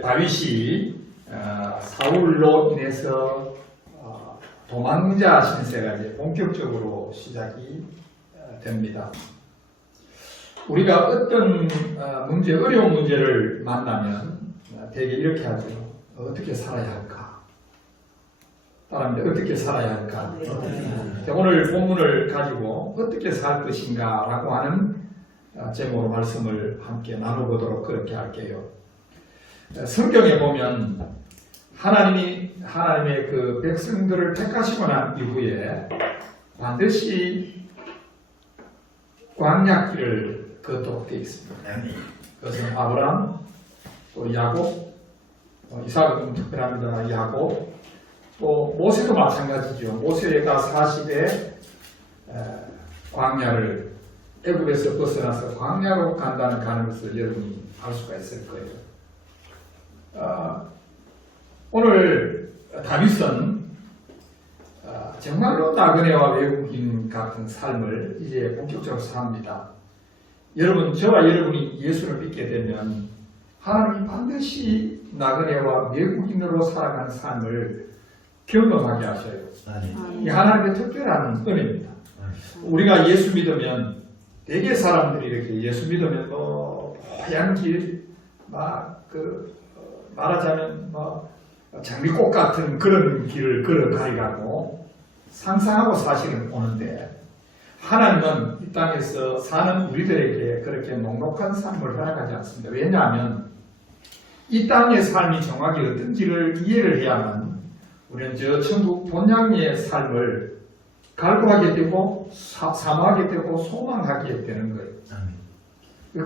다윗이 사울로 인해서 도망자 신세가 이제 본격적으로 시작이 됩니다. 우리가 어떤 어려운 문제를 만나면 되게 이렇게 하죠. 어떻게 살아야 할까? 사람들 어떻게 살아야 할까? 오늘 본문을 가지고 어떻게 살 것인가 라고 하는 제목으로 말씀을 함께 나눠보도록 그렇게 할게요. 성경에 보면 하나님의 그 백성들을 택하시고 난 이후에 반드시 광야길을 걷도록 되어 있습니다. 그것은 아브라함, 또 야곱, 이삭은 특별합니다. 야곱, 또 모세도 마찬가지죠. 모세가 40에 광야를 애굽에서 벗어나서 광야로 가는 것을 여러분이 알 수가 있을 거예요. 오늘 다윗은 정말로 나그네와 외국인 같은 삶을 이제 본격적으로 삽니다. 여러분, 저와 여러분이 예수를 믿게 되면 하나님이 반드시 나그네와 외국인으로 살아가는 삶을 경험하게 하셔요. 이 하나님의 특별한 은혜입니다. 우리가 예수 믿으면 대개 사람들이 이렇게 예수 믿으면 하얀 길, 말하자면 장미꽃 같은 그런 길을 걸어가려고 상상하고 사실은 오는데, 하나님은 이 땅에서 사는 우리들에게 그렇게 녹록한 삶을 허락하지 않습니다. 왜냐하면 이 땅의 삶이 정확히 어떤지를 이해를 해야만 우리는 저 천국 본향의 삶을 갈구하게 되고 사모하게 되고 소망하게 되는 거예요.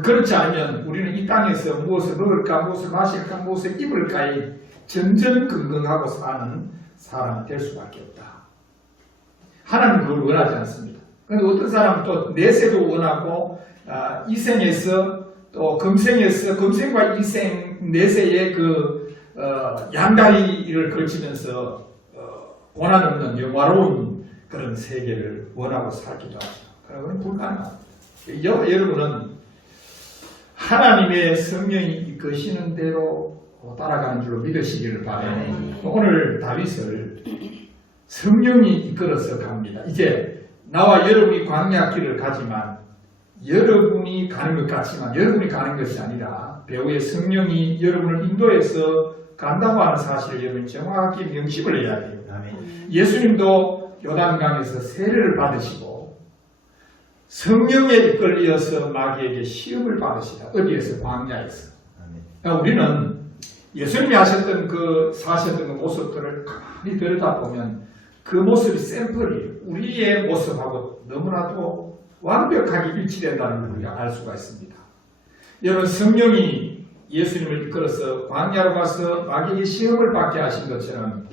그렇지 않으면 우리는 이 땅에서 무엇을 먹을까, 무엇을 마실까, 무엇을 입을까에 전전긍긍하고 사는 사람이 될 수밖에 없다. 하나님은 그걸 원하지 않습니다. 그런데 어떤 사람은 또 내세도 원하고 이생에서 또 금생과 이생 내세의 양다리를 걸치면서 고난 없는 영화로운 그런 세계를 원하고 살기도 하죠. 그건 불가능합니다. 여러분은 하나님의 성령이 이끄시는 대로 따라가는 줄로 믿으시기를 바라요. 오늘 다윗을 성령이 이끌어서 갑니다. 이제 나와 여러분이 광야길을 가지만 여러분이 가는 것 같지만 여러분이 가는 것이 아니라 배우의 성령이 여러분을 인도해서 간다고 하는 사실을 여러분이 정확히 명심을 해야 돼요. 예수님도 요단강에서 세례를 받으시고 성령에 이끌려서 마귀에게 시험을 받으시다. 어디에서? 광야에서. 그러니까 우리는 예수님이 하셨던 사셨던 그 모습들을 가만히 들여다보면 그 모습이 샘플이에요. 우리의 모습하고 너무나도 완벽하게 일치된다는 걸 우리가 알 수가 있습니다. 여러분, 성령이 예수님을 이끌어서 광야로 가서 마귀에게 시험을 받게 하신 것처럼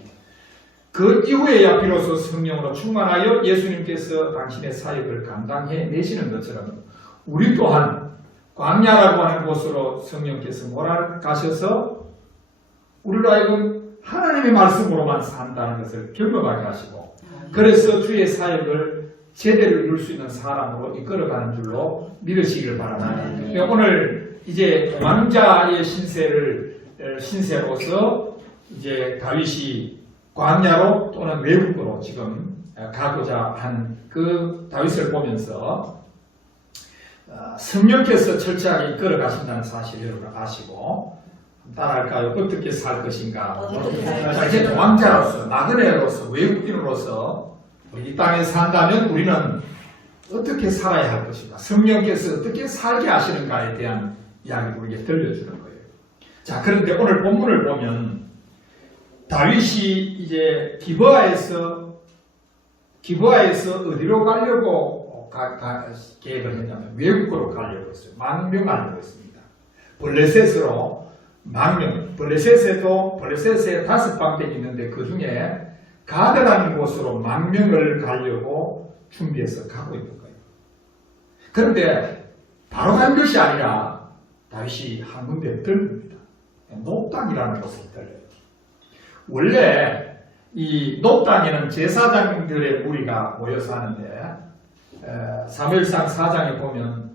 그 이후에야 비로소 성령으로 충만하여 예수님께서 당신의 사역을 감당해 내시는 것처럼 우리 또한 광야라고 하는 곳으로 성령께서 몰아가셔서 우리로 하여금 하나님의 말씀으로만 산다는 것을 경험하게 하시고, 그래서 주의 사역을 제대로 이룰 수 있는 사람으로 이끌어가는 줄로 믿으시기를 바랍니다. 오늘 이제 도망자의 신세로서 이제 다윗이 광야로 또는 외국으로 지금 가고자 한 그 다윗을 보면서 성령께서 철저하게 이끌어 가신다는 사실을 여러분 아시고 따라할까요? 어떻게 살 것인가? 이제 도망자로서, 나그네로서, 외국인으로서 우리 이 땅에 산다면 우리는 어떻게 살아야 할 것인가? 성령께서 어떻게 살게 하시는가에 대한 이야기를 우리에게 들려주는 거예요. 자, 그런데 오늘 본문을 보면 다윗이 이제 기브아에서 어디로 가려고 계획을 했냐면 외국으로 가려고 했어요. 망명하려고 했습니다. 블레셋으로 망명. 블레셋에 5방백이 있는데 그 중에 가드라는 곳으로 망명을 가려고 준비해서 가고 있는 거예요. 그런데 바로 간 것이 아니라 다윗이 한 군데 들릅니다. 높당이라는 곳에 들려요. 원래 이 높당에는 제사장들의 무리가 모여서 하는데 사무엘상 4장에 보면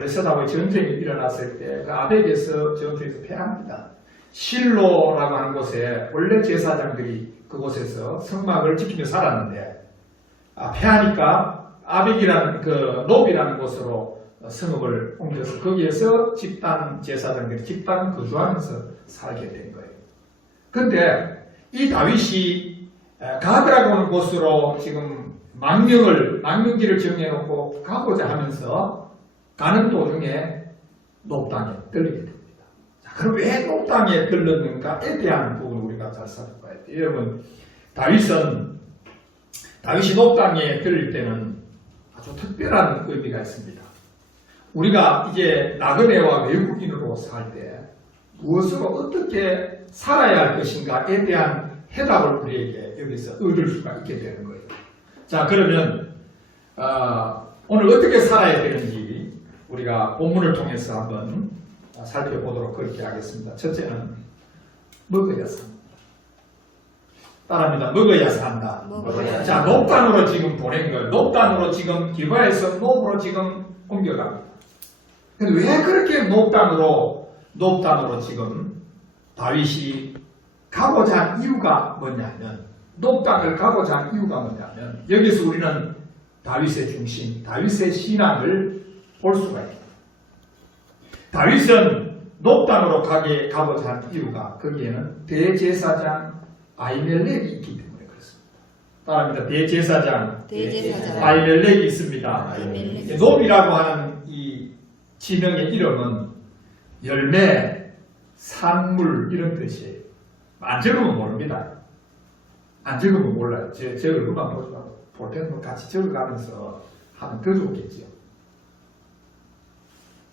블레셋하고 전쟁이 일어났을 때 그 아벡에서 전투에서 패합니다. 실로라고 하는 곳에 원래 제사장들이 그곳에서 성막을 지키며 살았는데 패하니까 아벡이라는 그 노비라는 곳으로 성읍을 옮겨서 거기에서 집단 제사장들이 집단 거주하면서 살게 된 거예요. 근데 이 다윗이 가드라고 하는 곳으로 지금 망명길을 정해놓고 가고자 하면서 가는 도중에 녹당에 들리게 됩니다. 자, 그럼 왜 녹당에 들렀는가에 대한 부분을 우리가 잘 살펴봐야 돼요. 여러분, 다윗이 녹당에 들릴 때는 아주 특별한 의미가 있습니다. 우리가 이제 나그네와 외국인으로 살 때 무엇으로 어떻게 살아야 할 것인가에 대한 해답을 우리에게 여기서 얻을 수가 있게 되는 거예요. 자, 그러면 오늘 어떻게 살아야 되는지 우리가 본문을 통해서 한번 살펴보도록 그렇게 하겠습니다. 첫째는 먹어야 산다. 따라합니다. 먹어야 산다. 자, 녹단으로 지금 보낸 거예요. 녹단으로 지금 기바에서 노브로 지금 옮겨갑니다. 근데 왜 그렇게 녹단으로 지금 다윗이 가고자 한 이유가 뭐냐면, 녹단을 가고자 한 이유가 뭐냐면, 여기서 우리는 다윗의 중심, 다윗의 신앙을 볼 수가 있다. 다윗은 녹단으로 가고자 한 이유가 거기에는 대제사장 아히멜렉이 있기 때문에 그렇습니다. 따라합니다. 대제사장 아히멜렉이 있습니다. 노비라고 하는 이 지명의 이름은 열매, 산물 이런 뜻이에요. 안 적으면 모릅니다. 안 적으면 몰라요. 제 얼굴만 보지 말고 볼 때는 같이 적어가면서 하면 더 좋겠죠.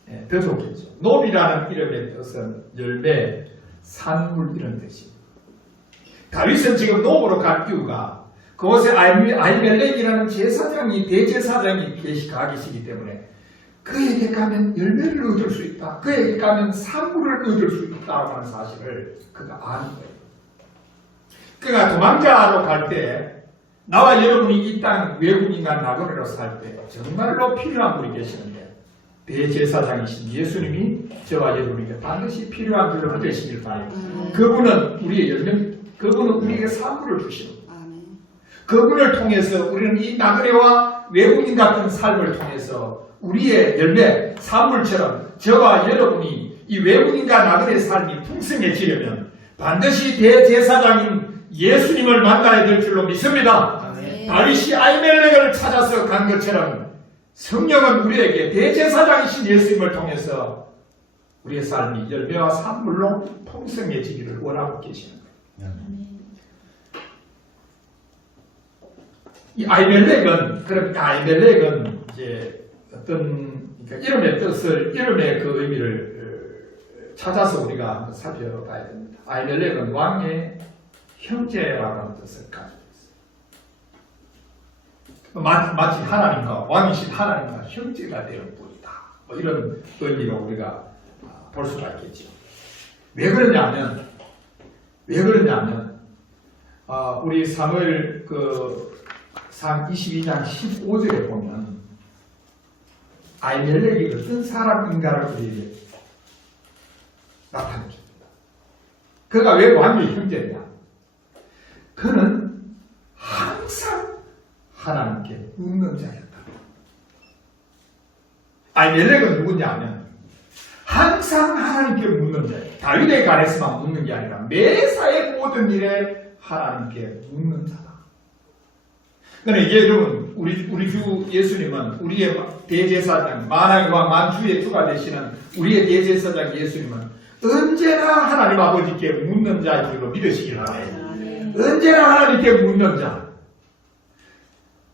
네, 더 좋겠죠. 노비라는 이름의 뜻은 열매, 산물 이런 뜻입니다. 다윗은 지금 노브로 간 이유가 그곳에 아히멜렉이라는 대제사장이 가 계시기 때문에 그에게 가면 열매를 얻을 수 있다. 그에게 가면 산물을 얻을 수 있다고 하는 사실을 그가 아는 거예요. 그가 도망자로 갈 때 나와 여러분이 이 땅 외국인과 나그네로 살 때 정말로 필요한 분이 계시는데 대제사장이신 예수님이 저와 여러분에게 반드시 필요한 분을 되시길 바랍니다. 그분은 우리의 열매, 그분은 우리에게 산물을 주시는 거예요. 그분을 통해서 우리는 이 나그네와 외국인 같은 삶을 통해서 우리의 열매, 산물처럼 저와 여러분이 이 외국인과 나그네의 삶이 풍성해지려면 반드시 대제사장인 예수님을 만나야 될 줄로 믿습니다. 다윗이 아히멜렉을 찾아서 간 것처럼 성령은 우리에게 대제사장이신 예수님을 통해서 우리의 삶이 열매와 산물로 풍성해지기를 원하고 계시는 거예요. 이 아히멜렉은 이제 어떤 이름의 뜻을, 이름의 그 의미를 찾아서 우리가 한번 살펴봐야 됩니다. 아히멜렉은 왕의 형제라고 하는 뜻을 가지고 있어요. 마치 왕이신 하나님과 형제가 되는 분이다. 뭐 이런 의미로 우리가 볼 수가 있겠죠. 왜 그러냐면 우리 사무엘 상 22장 15절에 보면 아히멜렉이 어떤 사람인가를 우리에게 나타내줍니다. 그가 왜 왕의 형제냐? 그는 항상 하나님께 묻는 자였다. 아히멜렉은 누구냐 하면 항상 하나님께 묻는 자예요. 다윗에 관해서만 묻는 게 아니라 매사의 모든 일에 하나님께 묻는 자다. 그러니까 이게 여러분 우리 주 예수님은 우리의 대제사장, 만왕의 왕 만주의 주가 되시는 우리의 대제사장 예수님은 언제나 하나님 아버지께 묻는 자인 줄로 믿으시기 바랍니다. 언제나 하나님께 묻는 자.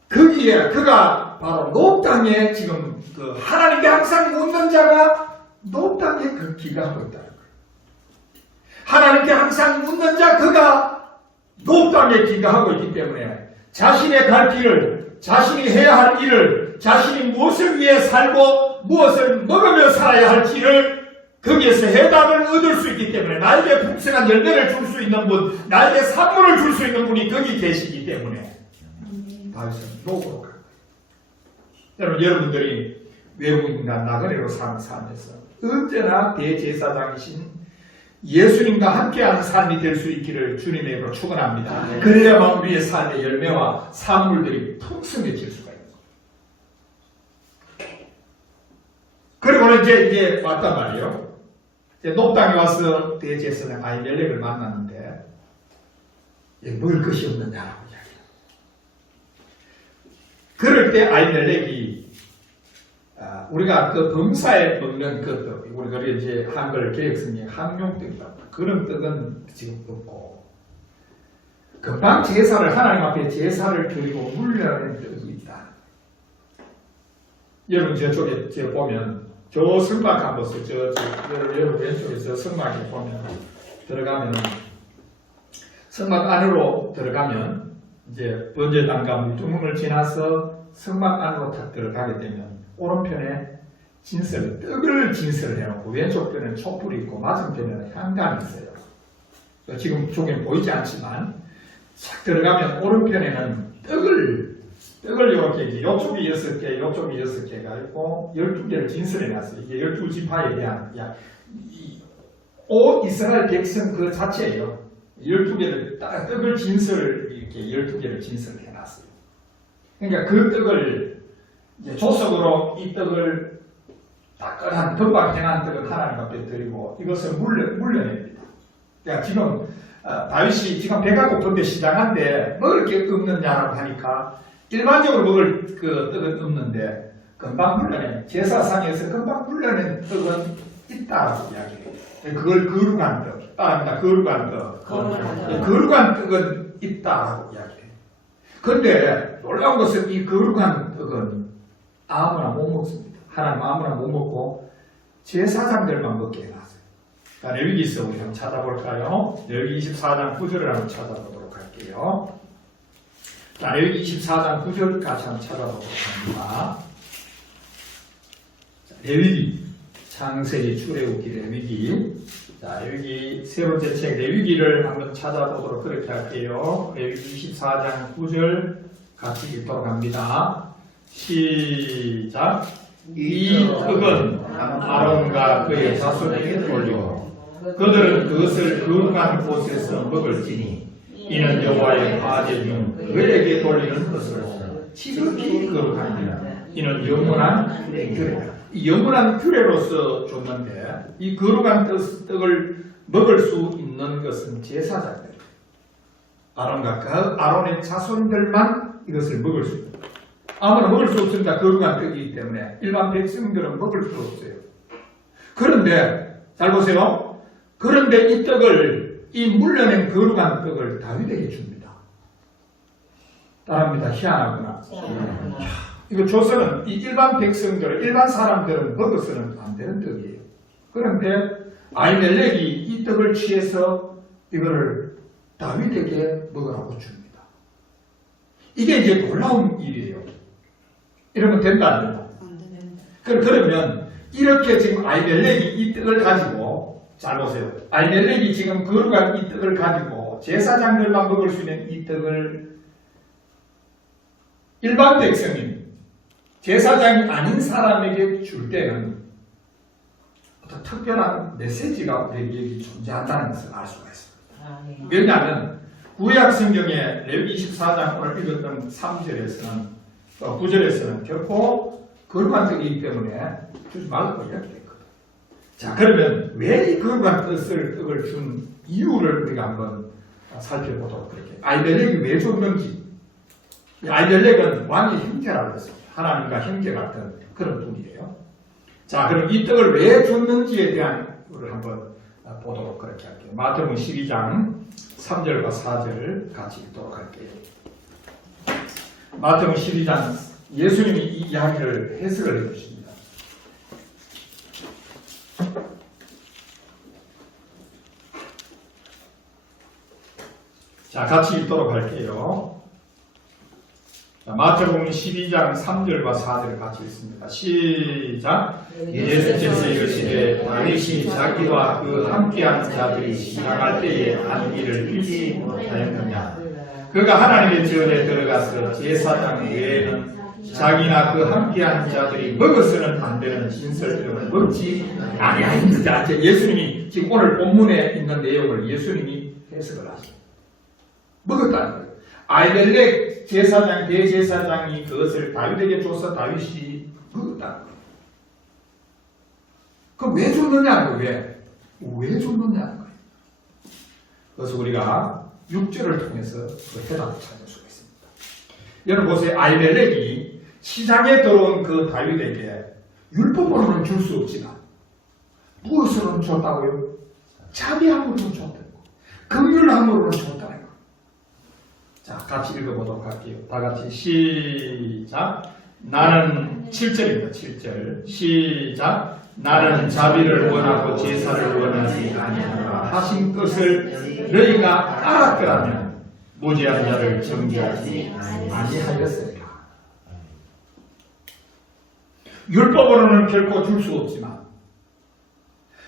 거기에 그가 바로 녹당에 지금 하나님께 항상 묻는 자가 녹당에 그 기가하고 있다는 거예요. 하나님께 항상 묻는 자 그가 녹당에 기가하고 있기 때문에 자신의 갈 길을, 자신이 해야 할 일을, 자신이 무엇을 위해 살고 무엇을 먹으며 살아야 할지를 거기에서 해답을 얻을 수 있기 때문에 나에게 풍성한 열매를 줄 수 있는 분, 나에게 산물을 줄 수 있는 분이 거기 계시기 때문에 다윗은 녹으로 간 거예요. 여러분들이 외국인과 나그네로 사는 삶에서 언제나 대제사장이신 예수님과 함께하는 삶이 될 수 있기를 주님의 이름으로 축원합니다. 그래야만 우리의 삶의 열매와 산물들이 풍성해질 수가 있는 거예요. 그리고 이제 왔단 말이에요. 이제 높당에 와서 대제사장 아히멜렉을 만났는데 먹을 것이 없느냐라고 이야기해요. 그럴 때 아히멜렉이 우리가 그 범사에 먹는 그 떡, 우리가 이제 한글 개혁성의 항용떡이다. 그런 떡은 지금 없고, 금방 제사를, 하나님 앞에 제사를 드리고 물려낸 떡이 있다. 여러분, 저쪽에 보면, 저 성막 한번 보세요. 여러분 왼쪽에 저 성막에 보면, 들어가면, 성막 안으로 들어가면, 이제 번제단과 물두멍을 지나서 성막 안으로 탁 들어가게 되면, 오른편에 떡을 진설을 해놓고 왼쪽 편에는 촛불이 있고 맞은편에는 향단이 있어요. 지금 조금 보이지 않지만 싹 들어가면 오른편에는 떡을 이렇게 이쪽이 6개, 이쪽이 6개가 있고 12개를 진설해 놨어요. 이게 12지파에 대한 이스라엘 백성 그 자체예요. 12개를 떡을 이렇게 12개를 진설해 놨어요. 그러니까 그 떡을 조석으로 이 떡을 따끈한 금방행한 떡을 하나님 앞에 드리고 이것을 물려냅니다. 그러니까 지금 다윗이 지금 배가 고픈데 시장한데 먹을 게 없느냐라고 하니까 일반적으로 먹을 그 떡은 없는데 금방 물려낸 제사상에서 금방 물려낸 떡은 있다라고 이야기해요. 그걸 거룩한 떡, 따라합니다. 거룩한 떡. 거룩한 떡은 있다라고 이야기해요. 그런데 놀라운 것은 이 거룩한 떡은 아무나 못 먹습니다. 하나님 아무나 못 먹고 제사장들만 먹게 해놨어요. 자, 레위기서 우리 한번 찾아볼까요? 레위기 24장 9절을 한번 찾아보도록 할게요. 자, 레위기 24장 9절 같이 한번 찾아보도록 합니다. 자, 레위기, 창세기, 출애굽기, 레위기. 자, 레위기 세 번째 책 레위기를 한번 찾아보도록 그렇게 할게요. 레위기 24장 9절 같이 읽도록 합니다. 시작. 이 떡은 아론과 그의 자손에게 돌리고 그들은 그것을 거룩한 곳에서 먹을지니 이는 여호와의 화제 중 그에게 돌리는 것으로 지극히 거룩하니라. 이는 영원한 규례다. 이 영원한 규례로서 줬는데 이 거룩한 떡을 먹을 수 있는 것은 제사장들, 아론과 그 아론의 자손들만 이것을 먹을 수 있다. 아무나 먹을 수 없습니다. 거룩한 떡이기 때문에 일반 백성들은 먹을 수 없어요. 그런데 잘 보세요. 그런데 이 떡을, 이 물려낸 거룩한 떡을 다윗에게 줍니다. 따라합니다. 희한하구나. 이거 조선은 이 일반 백성들, 일반 사람들은 먹어서는 안 되는 떡이에요. 그런데 아히멜렉이 이 떡을 취해서 이거를 다윗에게 먹으라고 줍니다. 이게 이제 놀라운 일이에요. 이러면 된다, 안 된다? 그러면 이렇게 지금 아히멜렉이 이 떡을 가지고, 잘 보세요. 아히멜렉이 지금 거룩한 이 떡을 가지고 제사장들만 먹을 수 있는 이 떡을 일반 백성인 제사장이 아닌 사람에게 줄 때는 어떤 특별한 메시지가 우리에게 존재한다는 것을 알 수가 있습니다. 왜냐하면 구약 성경의 레위기 24장 오늘 읽었던 3절에서는 9절에서는 결코 거룩한 떡이기 때문에 주지 말라고 이야기했거든. 자, 그러면 왜 이 거룩한 떡을 준 이유를 우리가 한번 살펴보도록 그렇게. 아히멜렉이 왜 줬는지. 아히멜렉은 왕의 형제라고 했습니다. 하나님과 형제 같은 그런 분이에요. 자, 그럼 이 떡을 왜 줬는지에 대한 것을 한번 보도록 그렇게 할게요. 마태복음 12장 3절과 4절 같이 읽도록 할게요. 마태복음 12장 예수님이 이 이야기를 해석을 해주십니다. 자, 같이 읽도록 할게요. 자, 마태복음 12장 3절과 4절을 같이 읽습니다. 시작. 예수께서 이르시되 다윗이 자기와 그 함께한 자들이 시작할 때에 한 일을 빌지 못하였느냐. 그가 하나님의 전에 들어가서 제사장 외에는 자기나 그 함께하는 자들이 먹어서는 안 되는 진설병을 먹지 아니하였느니라. 예수님이 지금 오늘 본문에 있는 내용을 예수님이 해석을 하십니다. 먹었다는 거예요. 아히멜렉 제사장 대제사장이 그것을 다윗에게 줘서 다윗이 먹었다는 거예요. 그럼 왜 줬느냐는 거예요. 왜 줬느냐는 거예요. 그래서 우리가 6절을 통해서 그 해답을 찾을 수가 있습니다. 여러분 보세요. 아히멜렉이 시장에 들어온 그 다윗에게 율법으로는 줄 수 없지만 무엇으로는 줬다고요? 자비함으로는 줬다고. 긍휼함으로는 줬다는 거예요. 자, 같이 읽어보도록 할게요. 다 같이 시작. 나는 7절입니다. 7절 시작. 나는 자비를 원하고 제사를 원하지 아니하노라 하신 뜻을 너희가 알았더라면 무죄한 자를 정죄하지 아니하였으리라. 율법으로는 결코 줄 수 없지만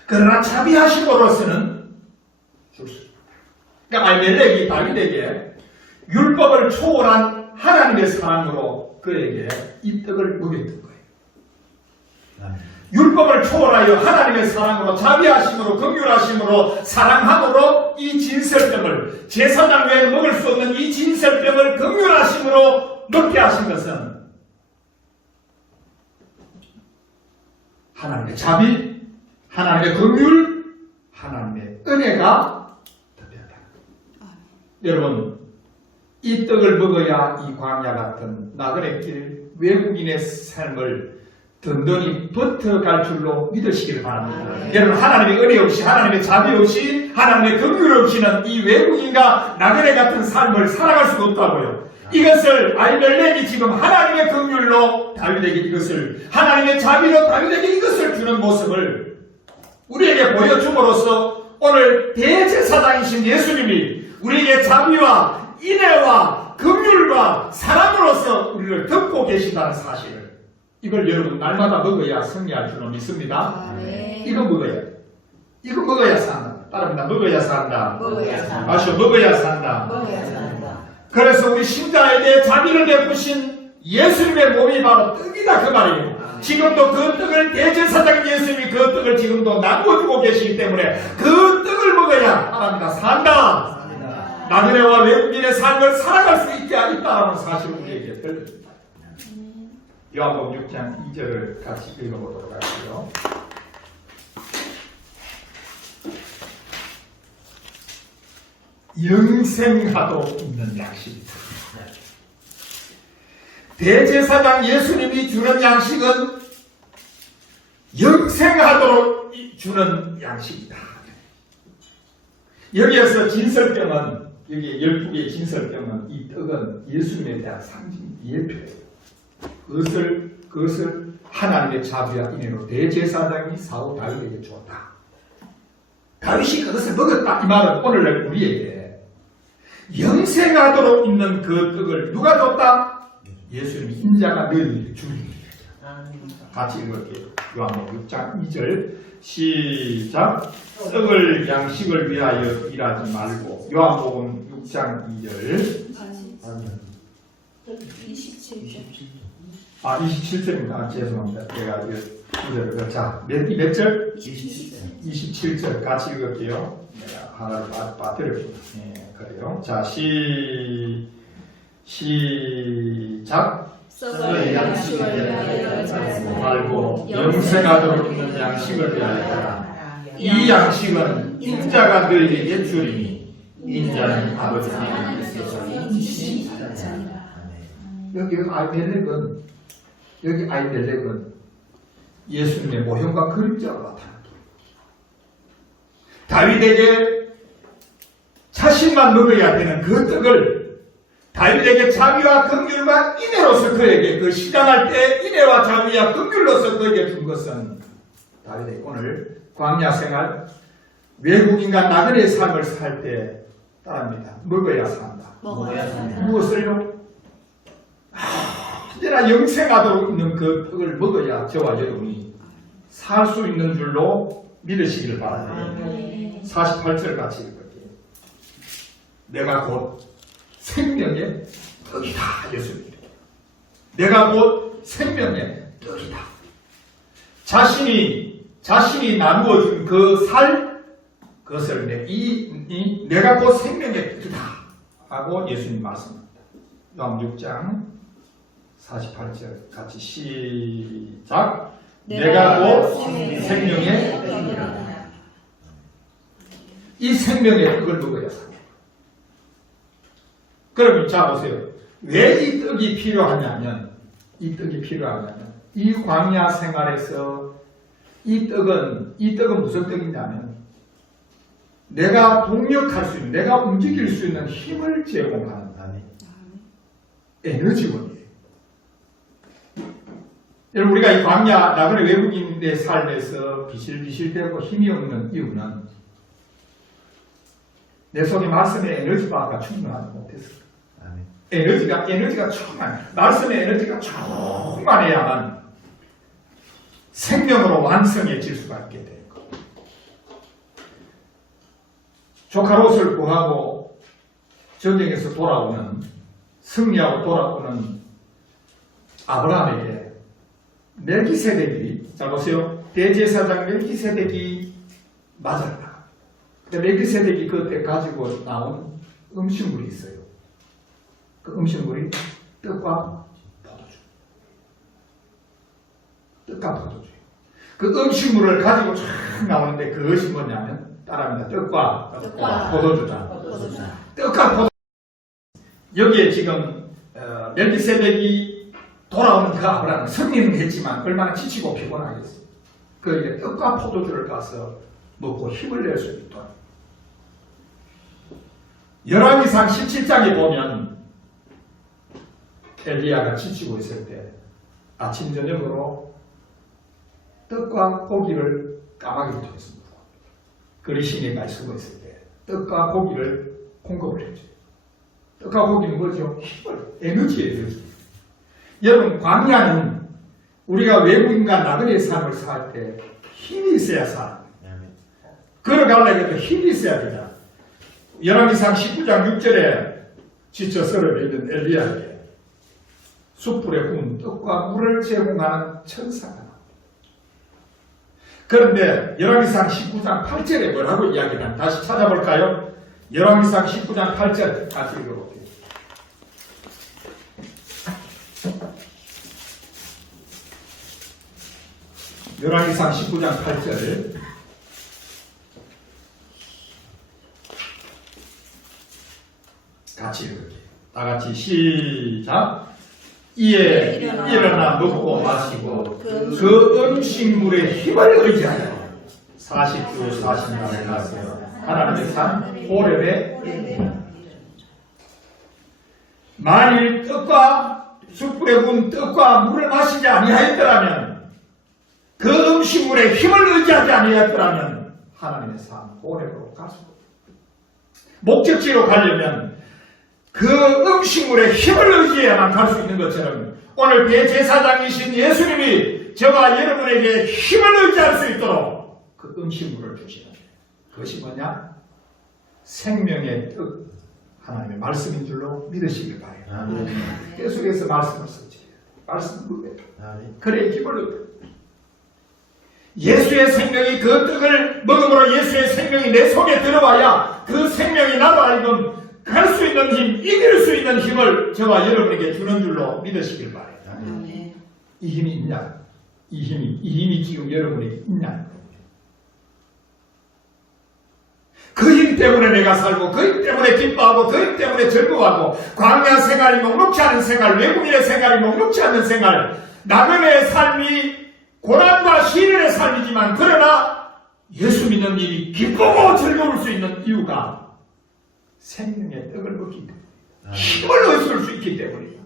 그러나 자비하심으로서는 줄 수 있다. 그러니까 아히멜렉이 다윗에게 율법을 초월한 하나님의 사랑으로 그에게 이 떡을 먹였던 거예요. 율법을 초월하여 하나님의 사랑으로 자비하심으로 긍휼하심으로 사랑함으로 이 진설병을 제사장 외에 먹을 수 없는 이 진설병을 긍휼하심으로 먹게 하신 것은 하나님의 자비, 하나님의 긍휼, 하나님의 은혜가 더하다. 여러분 이 떡을 먹어야 이 광야 같은 나그네 길 외국인의 삶을 든든히 버텨갈 줄로 믿으시기를 바랍니다. 여러분 하나님의 은혜 없이 하나님의 자비 없이 하나님의 긍휼 없이는 이 외국인과 나그네 같은 삶을 살아갈 수가 없다고요. 이것을 아히멜렉이 지금 하나님의 긍휼로 다윗에게 이것을 하나님의 자비로 다윗에게 이것을 주는 모습을 우리에게 보여줌으로써 오늘 대제사장이신 예수님이 우리에게 자비와 인애와 긍휼과 사랑으로서 우리를 덮고 계신다는 사실을 이걸 여러분 날마다 먹어야 승리할 줄로 믿습니다. 이거 먹어야 이거 먹어야 산다. 따릅니다. 먹어야 산다. 마셔 먹어야 산다. 그래서 우리 신자에게 자비를 베푸신 예수님의 몸이 바로 떡이다 그 말이에요. 지금도 그 떡을 대제사장 예수님이 그 떡을 지금도 남겨주고 계시기 때문에 그 떡을 먹어야 따릅니다. 산다. 나그네와 외국인의 삶을 살아갈 수 있게 있다는 사실을 우리에게 들려줍니다. 요한복음 6장 2절을 같이 읽어보도록 할게요. 영생하도록 있는 양식이다. 대제사장 예수님이 주는 양식은 영생하도록 주는 양식이다. 여기에서 진설병은 여기 12개의 진설병은 이 떡은 예수님에 대한 상징 예표예요. 그것을 하나님의 자비와 인애로 대제사장이 사울 다윗에게 줬다. 다윗이 그것을 먹었다. 이 말은 오늘날 우리에게 영생하도록 있는 그 떡을 누가 줬다? 예수님이 인자가 너희에게 주는 거예요. 같이 읽을게요. 요한복음 6장 2절 시작. 떡을 양식을 위하여 일하지 말고. 요한복음 6장 2절 27절입니다. 죄송합니다. 제가 이거 자, 몇 절? 27절 같이 읽을게요. 내가 하나를 빠뜨렸구나. 네, 그래요. 자, 시작. 썩을 양식을 위하여 말고 영생하도록 있는 양식을 위하여 이 양식은 인자가 너희에게 주리니 인자는 아버지 하나님께서 인치신 자니라. 여기 아히멜렉은 예수님의 모형과 그림자와 나타납니다. 다윗에게 자신만 먹어야 되는 그 떡을 다윗에게 자비와 긍휼과 인애로서 그에게 그 시장할 때 인애와 자비와 긍휼로서 그에게 준 것은 다윗의 오늘 광야 생활 외국인과 나그네의 삶을 살 때 따릅니다. 먹어야 산다. 무엇을요? 언제나 영생하도록 있는 그 떡을 먹어야 저와 여러분이 살 수 있는 줄로 믿으시기를 바랍니다. 48절 같이 읽을게요. 내가 곧 생명의 떡이다. 예수님. 내가 곧 생명의 떡이다. 자신이 나누어준 그 그것을 내가 곧 생명의 떡이다 하고 예수님 말씀합니다. 요한 6장 48절 같이 시작. 내가 곧 생명의 떡이다. 이 생명의 떡을 먹어야 삽니다. 그럼 자 보세요. 왜 이 떡이 필요하냐면 이 광야 생활에서 이 떡은 무슨 떡이냐면 내가 동력할 수 있는, 내가 움직일 수 있는 힘을 제공하는 에너지원이에요. 여러분, 우리가 이 광야 나그네 외국인의 삶에서 비실비실대고 힘이 없는 이유는 내 속에 말씀의 에너지바가 충분하지 못했어요. 에너지가 말씀의 에너지가 충만해야만 생명으로 완성해질 수가 있게 되는 거예요. 조카 롯을 구하고 전쟁에서 승리하고 돌아오는 아브라함에게 멜기세덱이, 자 보세요. 대제사장 멜기세덱이 맞았다. 근데 멜기세덱이 그때 가지고 나온 음식물이 있어요. 그 음식물이 떡과 포도주. 그 음식물을 가지고 쫙 나오는데 그것이 뭐냐면 따라합니다. 떡과 포도주다. 떡과 포도주. 여기에 지금 멜기세덱이 돌아오는 그 아브라함은 승리는 했지만 얼마나 지치고 피곤하겠어요. 그에게 떡과 포도주를 가서 먹고 힘을 낼 수 있도록. 열왕기상 17장에 보면 엘리야가 지치고 있을 때 아침 저녁으로 떡과 고기를 까마귀를 통해서 먹고 그리시니가 쓰고 있을 때 떡과 고기를 공급을 해줘요. 떡과 고기는 뭐죠? 힘을, 에너지. 여러분, 광야는 우리가 외국인과 나그네의 삶을 살 때 힘이 있어야 살아. 걸어가려고 힘이 있어야 되잖아. 열왕기상 19장 6절에 지쳐 쓰러져 있는 엘리야에게 숯불에 구운 떡과 물을 제공하는 천사가 나옵니다. 그런데 열왕기상 19장 8절에 뭐라고 이야기하나 다시 찾아볼까요? 열왕기상 19장 8절 같이 읽어볼게요. 열왕기상 19장 8절 같이 읽을게요. 다 같이 시작. 이에 일어나 먹고 마시고 그 음식물의 힘을 의지하여 40주 40날을 갔어요. 하나님의 산 호렙에 만일 떡과 숯불에 구운 떡과 물을 마시지 아니하였더라면 그 음식물의 힘을 의지하지 아니하였더라면 하나님의 산 호렙으로 갈 수 없어요. 목적지로 가려면 그 음식물의 힘을 의지해야만 갈 수 있는 것처럼 오늘 대제사장이신 예수님이 저와 여러분에게 힘을 의지할 수 있도록 그 음식물을 주시는 거예요. 그것이 뭐냐? 생명의 뜻, 하나님의 말씀인 줄로 믿으시길 바라요. 계속해서 말씀을 쓰지. 말씀을 누려요. 그래 힘을 얻어요. 예수의 생명이 그 떡을 먹음으로 예수의 생명이 내 속에 들어와야 그 생명이 나로 하여금 갈 수 있는 힘, 이길 수 있는 힘을 저와 여러분에게 주는 줄로 믿으시길 바라요. 이 힘이 있냐? 이 힘이 지금 여러분에게 있냐? 그 힘 때문에 내가 살고, 그 힘 때문에 기뻐하고, 그 힘 때문에 즐거워하고, 광야 생활이 녹록지 않은 생활, 외국인의 생활이 녹록지 않는 생활, 나그네의 삶이 고난과 시련의 삶이지만, 그러나 예수 믿는 일이 기쁘고 즐거울 수 있는 이유가 생명의 떡을 먹기 때문에 힘을 얻을 수 있기 때문이에요.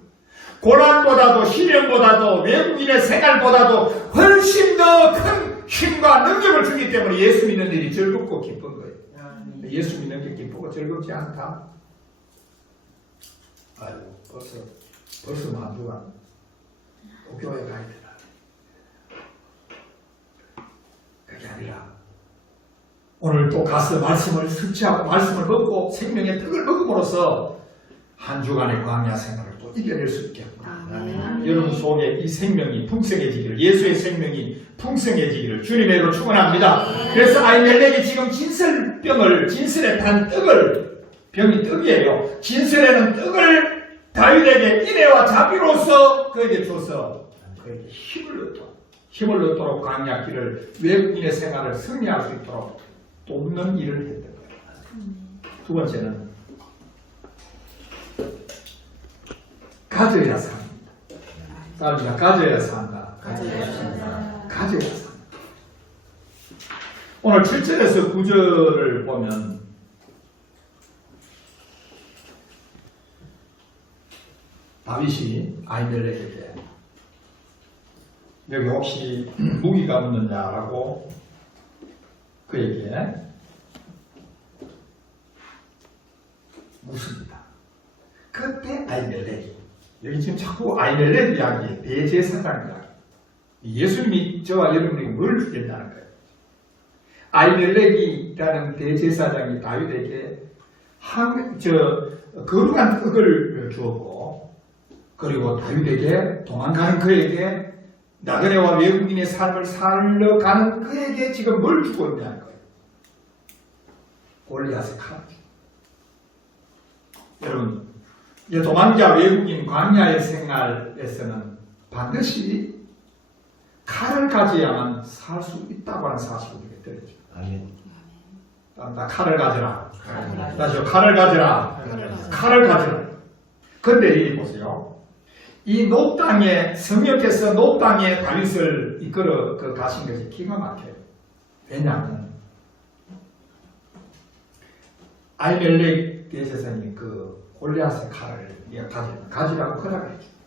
고난보다도 시련보다도 외국인의 생활보다도 훨씬 더 큰 힘과 능력을 주기 때문에 예수 믿는 일이 즐겁고 기쁜 거예요. 예수 믿는 게 기쁘고 즐겁지 않다? 아이고 벌써 만두가 또 교회 가야 되나? 그게 아니라 오늘 또 가서 말씀을 섭취하고 말씀을 먹고 생명의 떡을 먹음으로써 한 주간의 광야 생활을 또 이겨낼 수 있겠구나. 아멘. 여러분 속에 이 생명이 풍성해지기를, 예수의 생명이 풍성해지기를 주님의 이름으로 축원합니다. 그래서 아히멜렉이 지금 진설에 탄 떡을, 병이 떡이에요. 진설에는 떡을 다윗에게 인애와 자비로서 그에게 줘서 그에게 힘을 얻도록 광야 길을, 외국인의 생활을 승리할 수 있도록 돕는 일을 했던 거예요. 두 번째는 가져야 삽니다. 따릅니다. 가져야 산다. 가져야 산다. 오늘 7절에서 9절을 보면 다윗이 아히멜렉에게 여기 혹시 무기가 없느냐라고 그에게 묻습니다. 그때 아히멜렉이, 여기 지금 자꾸 아히멜렉 이야기, 대제사장 이야기, 예수님이 저와 여러분에게 뭘 주겠다는 거예요. 아히멜렉이라는 대제사장이 다윗에게 거룩한 떡을 주었고, 그리고 다윗에게 도망가는 그에게, 나그네와 외국인의 삶을 살려가는 그에게 지금 뭘 주고 있냐는 거예요. 골리앗의 칼. 여러분, 이 도망자 외국인 광야의 생활에서는 반드시 칼을 가져야만 살 수 있다고 하는 사실을 우리가 들었죠. 아멘. 나 칼을 가져라. 다시요, 칼을 가져라. 칼을 가져라. 근데 여기 보세요. 이 높땅에, 성령께서 높땅에 다윗을 이끌어 가신 것이 기가 막혀요. 왜냐하면 아히멜렉 대제사장이 그 골리앗의 칼을 가지라고 허락을 해줍니다.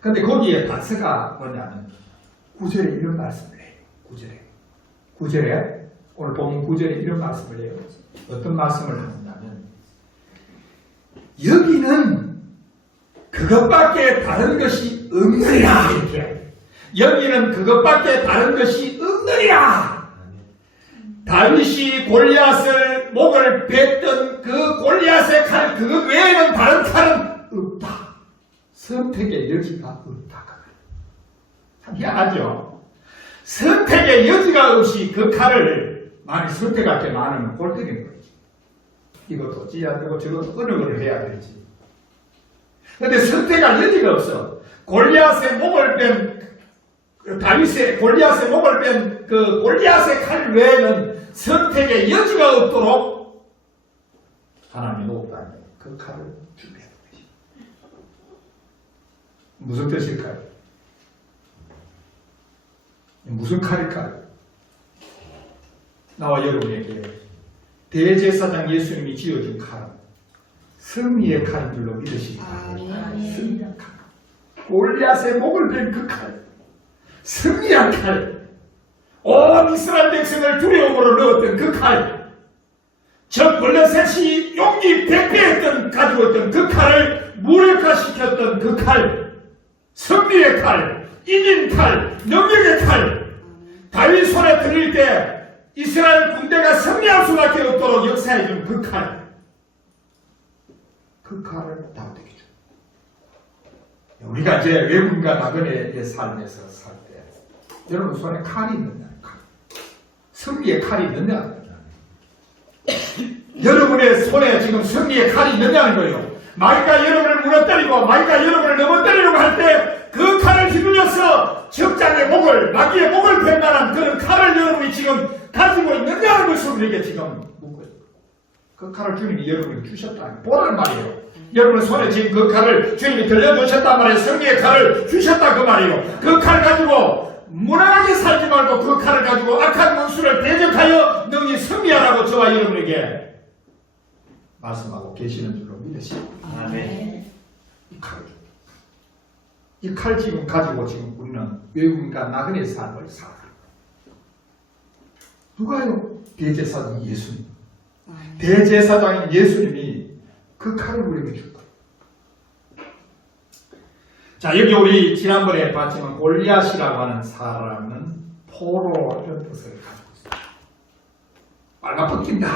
근데 거기에 단서가 뭐냐면 9절에 이런 말씀을 해요. 9절에 오늘 본문 9절에 이런 말씀을 해요. 어떤 말씀을 하느냐면, 여기는 그것밖에 다른 것이 없느니라, 이렇게. 여기는 그것밖에 다른 것이 없느니라. 다윗이 골리앗을 목을 뱉던 그 골리앗의 칼, 그것 외에는 다른 칼은 없다. 선택의 여지가 없다. 참 희한하죠. 선택의 여지가 없이 그 칼을 만약 선택할 게 많으면 꼴등인 거지. 이것도 어찌해야 되고 저것도 어느 걸 해야 되지. 근데 선택할 여지가 없어. 골리앗의 목을 뺀 다윗의 골리앗의 목을 뺀 그 골리앗의 칼 외에는 선택의 여지가 없도록 하나님이 높다니 그 칼을 준비한 것이. 무슨 뜻일까요? 무슨 칼일까요? 나와 여러분에게 대제사장 예수님이 쥐어준 칼은 승리의 칼인 줄로 믿으시기 바랍니다. 승리의 칼. 골리앗의 목을 뺀 그 칼. 승리한 칼. 온 이스라엘 백성을 두려움으로 넣었던 그 칼. 적 블레셋이 용기 백배했던 가지고 있던 그 칼을 무력화시켰던 그 칼. 승리의 칼. 이긴 칼. 능력의 칼. 다윗 손에 들릴 때 이스라엘 군대가 승리할 수밖에 없도록 역사해준 그 칼. 그 칼을 다윗에게 줘. 우리가 이제 외국인과 나그네의 삶에서 살 때 여러분 손에 칼이 있느냐? 칼. 승리의 칼이 있느냐? 여러분의 손에 지금 승리의 칼이 있느냐는 거예요. 마귀가 여러분을 무너뜨리고 마귀가 여러분을 넘어뜨리려고 할 때 그 칼을 휘둘려서 적장의 목을, 마귀의 목을 뱀만한 그런 칼을 여러분이 지금 가지고 있느냐는 것을 우리에게 지금 묻고 있어요. 그 칼을 주님이 여러분에게 주셨다. 보란 말이에요. 여러분 손에 지금 그 칼을 주님이 들려주셨단 말이에요. 승리의 칼을 주셨다 그 말이에요. 그 칼 가지고 무난하게 살지 말고 그 칼을 가지고 악한 원수를 대적하여 능히 승리하라고 저와 여러분에게 말씀하고 계시는 줄로 믿으시고. 아멘. 이 칼 지금 가지고 지금 우리는 외국인과 나그네의 삶을 살아요. 누가요? 대제사장 예수님. 대제사장인 예수님이 그 칼을 우리에게 줄 거예요. 자, 여기 우리 지난번에 봤지만 골리앗이라고 하는 사람은 포로 이런 뜻을 가지고 있어요. 빨가벗긴다.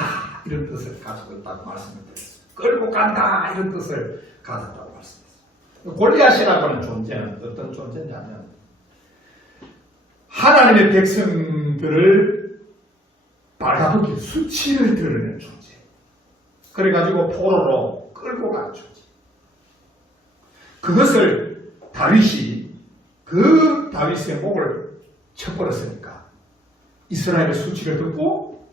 이런 뜻을 가지고 있다고 말씀을 드렸어요. 끌고 간다 이런 뜻을 가졌다고 말씀드렸어요. 골리앗이라고 하는 존재는 어떤 존재냐면 하나님의 백성들을 빨아먹기 수치를 드러내는 존재. 그래가지고 포로로 끌고 가는 존재. 그것을 다윗이 그 다윗의 목을 쳐버렸으니까 이스라엘의 수치를 듣고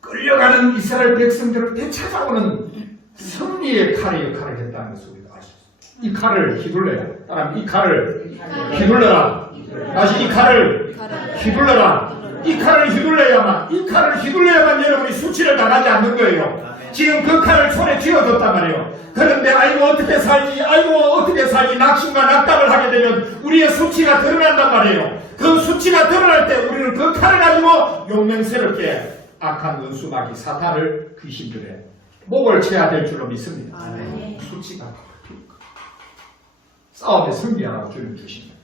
끌려가는 이스라엘 백성들을 되찾아오는 승리의 칼의 역할을 했다는 것을 우리가 아십시오. 이 칼을 휘둘러야. 따라하면 이 칼을 휘둘러라. 다시 이 칼을 휘둘러라. 이 칼을 휘둘러야만 여러분이 수치를 당하지 않는 거예요. 지금 그 칼을 손에 쥐어줬단 말이에요. 그런데 아이고 어떻게 살지 낙심과 낙담을 하게 되면 우리의 수치가 드러난단 말이에요. 그 수치가 드러날 때 우리는 그 칼을 가지고 용맹스럽게 악한 원수마귀 사탄을 귀신들의 목을 쳐야 될 줄로 믿습니다. 수치가 다 필요합니다. 싸움에 승리하라고 주님 주십니다.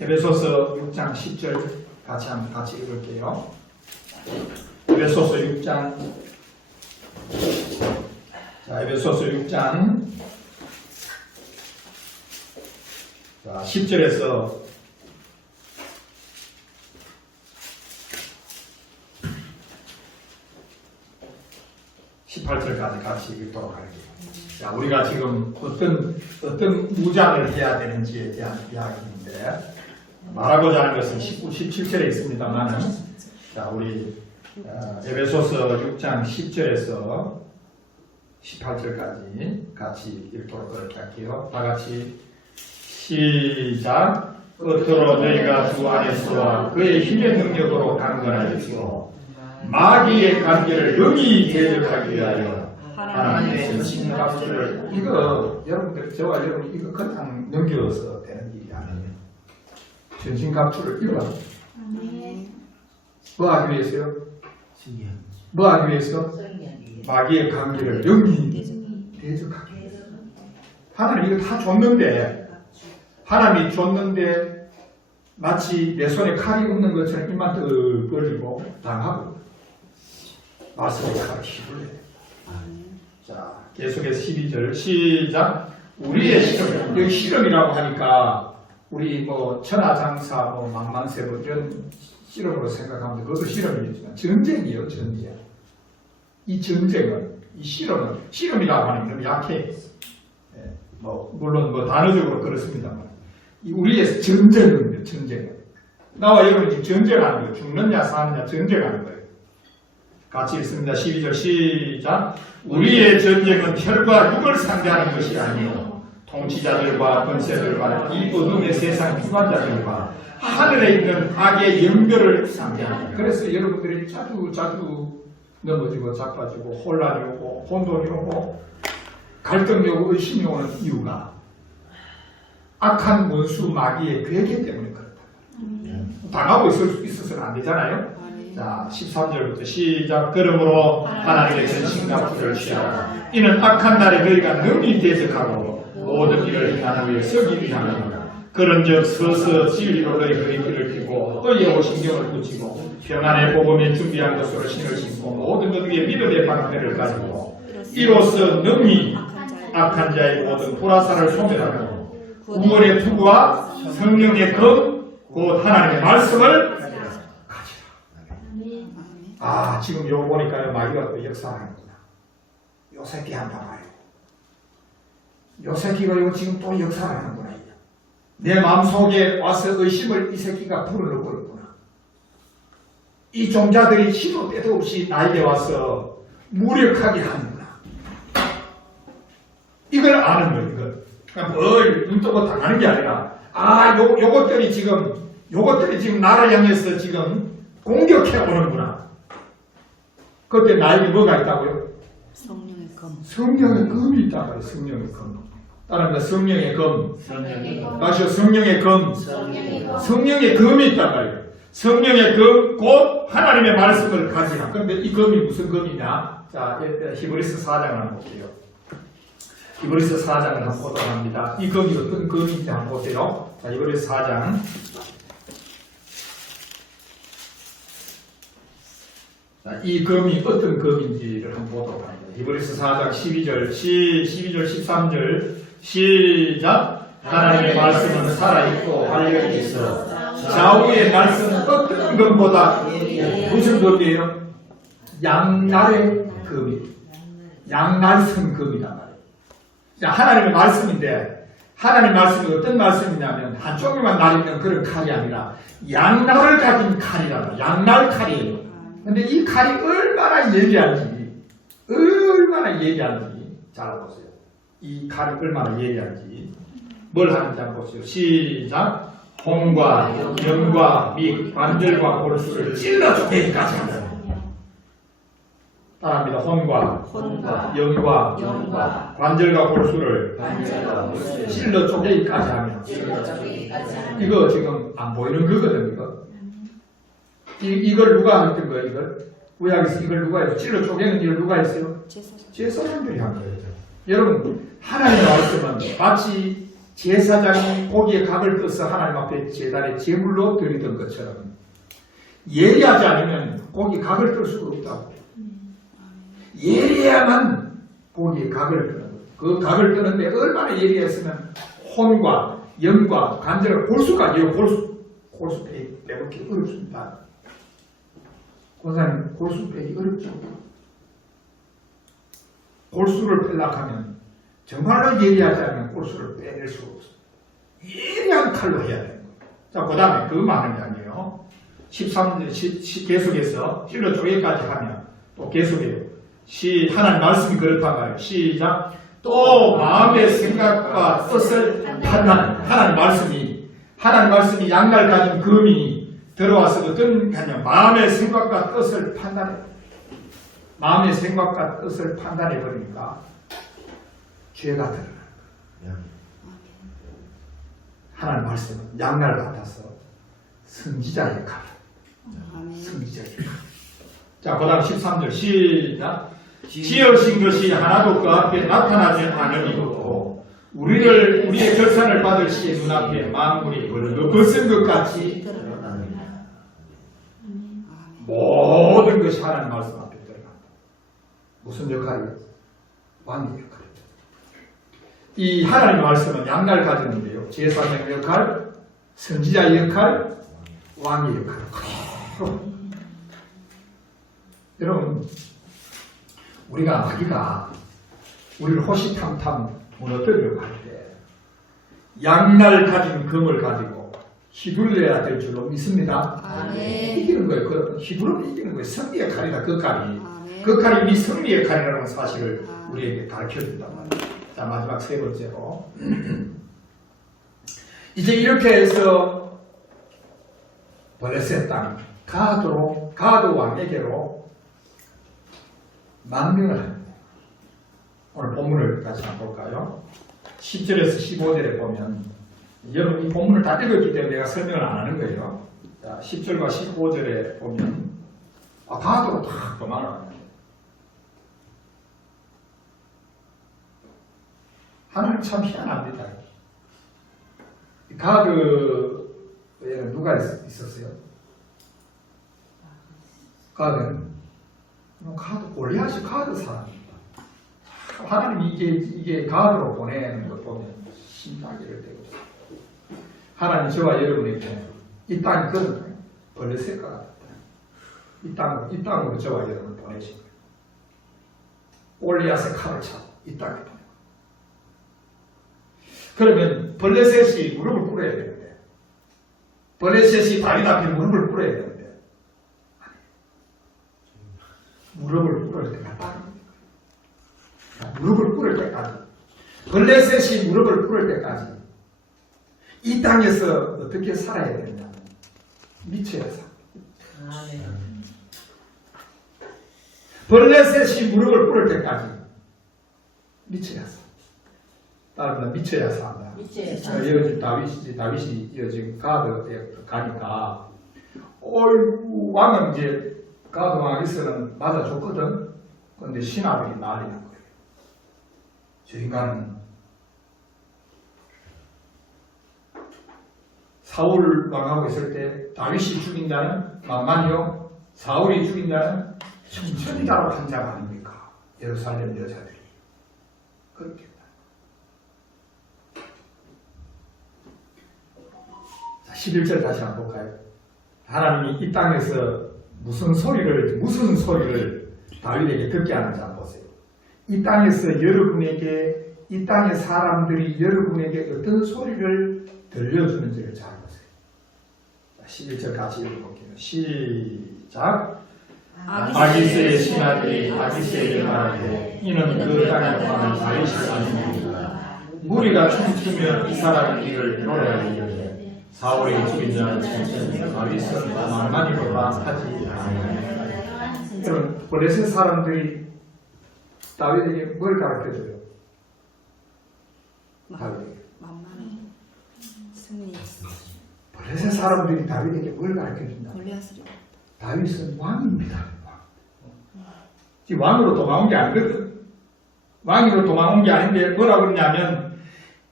에베소서 6장 10절 같이 읽을게요. 에베소서 6장 자, 에베소서 6장 10절에서 18절까지 같이 읽도록 할게요. 자, 우리가 지금 어떤 무장을 해야 되는지에 대한 이야기인데 말하고자 하는 것은 19, 17절에 있습니다만 자, 우리 에베소서 6장 10절에서 18절까지 같이 읽도록 그렇게 할게요. 다 같이 시작. 끝으로 너희가 주 안에서와 그의 힘의 능력으로 강건하여지고 마귀의 관계를 영이 대적하기 위하여 하나님의 전신갑주를 이거 여러분들 저와 여러분 이거 그냥 넘겨서 되는 일이 아니에요. 전신갑주를 입어라. 뭐 하기 위해서요? 뭐 하기 위해서? 마귀의 관계를 영이 대적하기 위해서. 하나님 이거 다 줬는데 하나님이 줬는데 마치 내 손에 칼이 없는 것처럼 입만 떡 벌리고 당하고 말씀의 칼을 휘둘러야 돼. 자, 계속해서 12절 시작. 우리의 실험, 여기 실험이라고 하니까 우리 뭐 천하장사, 뭐 만만세 뭐 이런 실험으로 생각하면 그것도 실험이겠지만 전쟁이에요, 전쟁. 이 전쟁은, 이 실험이라고 하는 게 너무 약해. 예, 뭐 물론 뭐 단어적으로 그렇습니다만 이 우리의 전쟁입니다, 전쟁은. 나와 여러분이 전쟁하는 거예요. 죽느냐 사느냐 전쟁하는 거예요. 같이 읽습니다. 12절 시작. 우리의 전쟁은 혈과 육을 상대하는 것이 아니요 통치자들과 권세들과 이 어둠의 세상 주관자들과 하늘에 있는 악의 영들을 상대합니다. 그래서 여러분들이 자주 넘어지고 자빠지고 혼란이 오고 혼돈이 오고 갈등이 오고 의심이 오는 이유가 악한 원수 마귀의 괴계 때문에 그렇다. 당하고 있어서는 안 되잖아요. 자, 13절부터 시작. 그러므로 하나님의 전신갑주를 취하라. 이는 악한 날에 너희가 능히 대적하고 모든 일을 행한 후에 서기 위함이다. 그런즉 서서 진리로 너희 허리띠를 펴고 의의 오신경을 붙이고 평안의 복음에 준비한 것으로 신을 신고 모든 것 위에 믿음의 방패를 가지고 이로써 능히 악한 자의 모든 불화살을 소멸하고 우월의 투구와 성령의 검 곧 하나님의 말씀을 아, 지금 요거 보니까요, 마귀가 또 역사하는구나. 요 새끼 한번 봐요. 요 새끼가 이거 지금 또 역사하는구나. 내 마음속에 와서 의심을 이 새끼가 불어넣고 있구나. 이 종자들이 시도 때도 없이 나에게 와서 무력하게 하는구나. 이걸 아는 거예요, 이걸. 그러니까 뭘 눈 뜨고 당하는 게 아니라, 아, 요것들이 지금 나를 향해서 지금 공격해 오는구나. 그때 나에게 뭐가 있다고요? 성령의 검. 성령의 검이 있다고요. 성령의 검. 따라합니다. 성령의 검. 다시요. 성령의 검. 성령의 검이 있다고요. 성령의 검, 곧 하나님의 말씀을 가지라. 그런데 이 검이 무슨 검이냐? 자, 히브리서 4장을 한번 볼게요. 히브리서 4장을 한번 보도록 합니다. 이 검이 어떤 검인지 한번 보세요. 자, 히브리서 4장. 자, 이 검이 어떤 검인지를 한번 보도록 합니다. 히브리서 4장 12절, 12절 13절 시작. 하나님의 말씀은 살아있고 활력이 있어 좌우의 말씀은 어떤 검보다 무슨 검이에요? 양날의 검이, 양날성 검이란 말이에요. 자, 하나님의 말씀인데 하나님의 말씀이 어떤 말씀이냐면 한쪽에만 날 있는 그런 칼이 아니라 양날을 가진 칼이라고, 양날 칼이에요. 근데 이 칼이 얼마나 예리한지 잘 보세요. 이 칼이 얼마나 예리한지 뭘 하는지 한번 보세요. 시작. 홍과 염과 및 관절과 골수를 찔러 죽이기까지 한다. 따라합니다. 홍과 염과 관절과 골수를 찔러 쪼개기까지 하면 이거 지금 안 보이는 거거든. 이걸 누가 했던 거예요? 이걸 누가 했어요? 찔러 쪼개는 일을 누가 했어요? 제사장들이 한 거예요. 여러분, 하나님의 말씀은 마치 제사장이 고기의 각을 떠서 하나님 앞에 제단에 제물로 드리던 것처럼 예리하지 않으면 고기 각을 뜰 수가 없다고. 예리해야만 고기의 각을 뜨는 거예요. 그 각을 뜨는데 얼마나 예리했으면 혼과 염과 관절과 골수까지요. 골수 빼먹기 어렵습니다. 권사님, 골수 빼기 어렵죠. 골수를 빼려하면 정말로 예리하지 않으면 골수를 빼낼 수가 없어요. 예리한 칼로 해야 돼요. 자, 그 다음에 그 많은 게 아니에요. 13절 계속해서 찔러 쪼개기까지 하면 또 계속해요. 하나님 말씀이 그렇단 말이에요. 시작. 또 마음의 생각과 뜻을 판단. 하나님 말씀이 양날 가진 검이 들어와서 어떤 마음의 생각과 뜻을 판단해. 마음의 생각과 뜻을 판단해 버리니까 죄가 드러나는 거예요. 하나님 말씀은 양날 같아서 선지자의 역할. 선지자의 역할. 자, 그 다음 13절 시작. 지으신 것이 하나도 그 앞에 나타나지 않으리고 우리의 결산을 받을 시에 눈앞에 만물이 벌거벗은 것 같이 드러납니다. 모든 것이 하나님 말씀 앞에 드러난다. 무슨 역할이에요? 왕의 역할이에요. 이 하나님 말씀은 양날 가졌는데요. 제사장의 역할, 선지자의 역할, 왕의 역할. 여러분, 마귀가 우리를 호시탐탐 무너뜨리려고 할 때 양날 가진 검을 가지고 휘둘려야 될 줄로 믿습니다. 이기는 거예요. 휘두르면 이기는 거예요. 승리의 칼이다. 그 칼이. 그 칼이 이미 승리의 칼이라는 사실을 우리에게 가르쳐준단 말이에요. 자, 마지막 세 번째로 이제 이렇게 해서 블레셋 땅 가드 왕에게로 망명을 합니다. 오늘 본문을 다시 한번 볼까요? 10절에서 15절에 보면 여러분 이 본문을 다 읽었기 때문에 내가 설명을 안 하는 거예요. 자, 10절과 15절에 보면 가드로 탁 도망을 합니다. 하나님 참 희한합니다. 가드에는 누가 있었어요? 가드는 골리앗이 가드 사람입니다. 하나님이 이게 가드로 보내는 것 보면 심하기를 되고 하나님 저와 여러분에게 이 땅이 그런 블레셋과 같다. 이 땅으로 저와 여러분을 보내신 거예요. 골리앗의 칼을 차고 이 땅에 보내고. 그러면 블레셋이 무릎을 꿇어야 되는데 블레셋이 다리 앞에 무릎을 꿇어야 되는데 무릎을 꿇을 때까지 무릎을 꿇을 때까지 블레셋이 무릎을 꿇을 때까지 이 땅에서 어떻게 살아야 되느냐 미쳐야 삽니다. 블레셋이 무릎을 꿇을 때까지 미쳐야 삽니다. 따릅니다. 미쳐야 산다. 다윗이 지금 가드에 가니까 어이구 왕은 이제 가드 왕에서는 맞아줬거든. 그런데 신하들이 난리 난 거예요. 저 인간은 사울 왕하고 있을 때 다윗이 죽인 자는 만만이요, 사울이 죽인 자는 천천히 자로 판자가 아닙니까? 예루살렘 여자들이 그렇게. 자, 11절 다시 한번 볼까요? 하나님이 이 땅에서 무슨 소리를 다윗에게 듣게 하는지 한번 보세요. 이 땅에서 여러분에게, 이 땅의 사람들이 여러분에게 어떤 소리를 들려주는지를 잘 보세요. 11절 같이 읽어볼게요. 시작. 아기스의 신하들이 아기스에게 말하되 이는 그 땅에 관한 다윗이 아닙니다. 무리가 춤추면 이 사람이 이를 노래하게 이르되 사울이 죽인 자는 춤추며 다윗은 만만히로다 하지 아니하니라. 여러분, 블레셋 사람들이 다윗에게 뭘 가르쳐줘요? 다윗에게 만만히 승리. 블레셋 사람들이 다윗에게 뭘 가르쳐준다? 골리앗을 다윗은 왕입니다. 지금 왕으로 도망온 게 아니거든. 왕으로 도망온 게 아닌데 뭐라고 그러냐면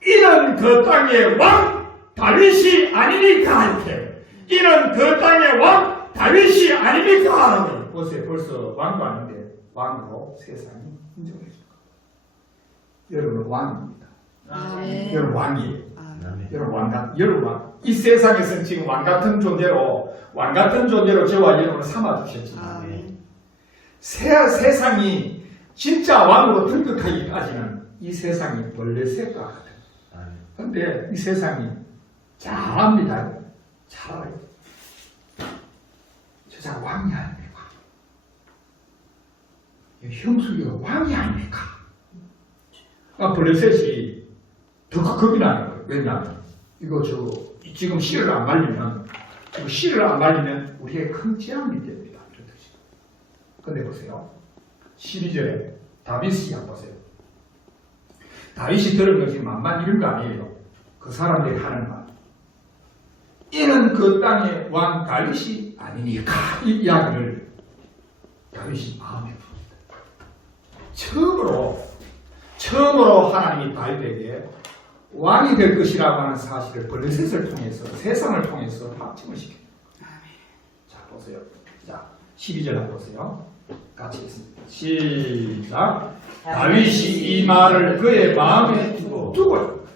이는 그 땅의 왕 다윗이 아니니까 이렇게. 이는 그 땅의 왕 다윗이 아니니까. 보세요. 벌써 왕도 아닌데 왕으로 세상이 인정해 줄 거예요. 여러분은 왕입니다. 네. 여러분 왕이에요. 아멘. 여러분 왕. 이 세상에서는 지금 왕 같은 존재로 저와 여러분을 삼아주셨지만 세상이 진짜 왕으로 등극하기까지는 이 세상이 블레셋과 같아요. 그런데 이 세상이 잘합니다. 잘 알아요. 저 왕이 아닙니까? 형수가 왕이 아닙니까? 블레셋이 더 겁이 나는 거예요. 왜냐하면 이거 지금 씨를 안 말리면 우리의 큰 재앙이 됩니다. 근데 보세요. 12절에 다윗이 한번 보세요. 다윗이 들은 것이 만만 이런 거 아니에요. 그 사람들이 하는 말. 이는 그 땅의 왕 다윗이 아니니까 이 이야기를 다윗이 마음에 듭니다. 처음으로 하나님이 다윗에게 왕이 될 것이라고 하는 사실을 블레셋을 통해서 세상을 통해서 확증을 시킵니다. 자 보세요. 자 12절 한번 보세요. 같이 읽습니다. 시작. 다윗이 이 말을 그의 마음에 두고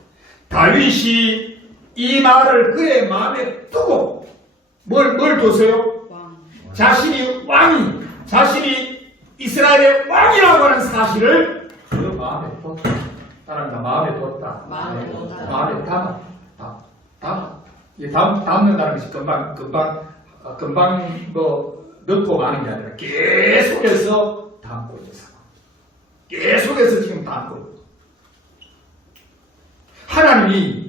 다윗이 이 말을 그의 마음에 두고 뭘 두세요? 자신이 이스라엘의 왕이라고 하는 사실을 그 마음에 뒀다. 따라합니다. 마음에 뒀다. 마음에 담아. 이게 담는다는 것이 금방 넣고 가는 게 아니라 계속해서 담고 있는 상황. 계속해서 지금 담고 있는. 하나님이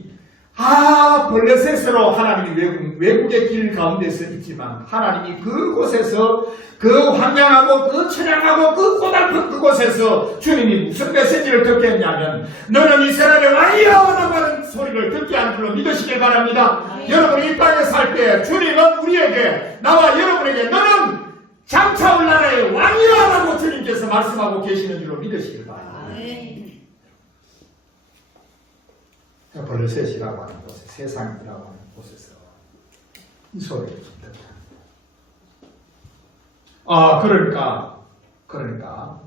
블레셋으로 하나님이 외국의 길 가운데서 있지만 하나님이 그곳에서 그 황량하고 그 처량하고 그 고달픈 그곳에서 주님이 무슨 메시지를 듣게 했냐면 너는 이스라엘의 왕이여 라고 하는 소리를 듣게 하는 줄로 믿으시길 바랍니다. 여러분이 이 땅에 살 때 주님은 우리에게 나와 여러분에게 너는 장차올 나라의 왕이여 라고 주님께서 말씀하고 계시는 줄로 믿으시길 바랍니다. 블레셋이라고 하는 곳에 세상이라고 하는 곳에서 이 소리를 좀 듣다. 그러니까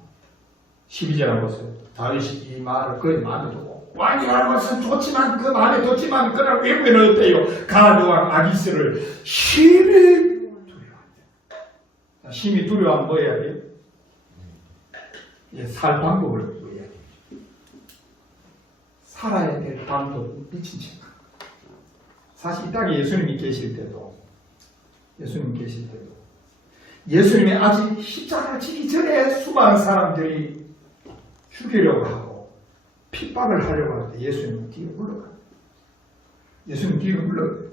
12절 한번 보세요. 다윗이 이 말을 그의 마음에 두고 왕이라는 것은 좋지만 그 마음에 뒀지만 그러나 외국에는 어때요? 가드왕 아기스를 심히 두려워한다. 심히 두려워하면 뭐 해야 돼요? 살 방법을 구해야 돼요. 살아야 될 방법 미친 책. 사실 이 땅에 예수님이 계실 때도 예수님이 아직 십자가를 지기 전에 수많은 사람들이 죽이려고 하고 핍박을 하려고 할 때 예수님은 뒤로 물러가요.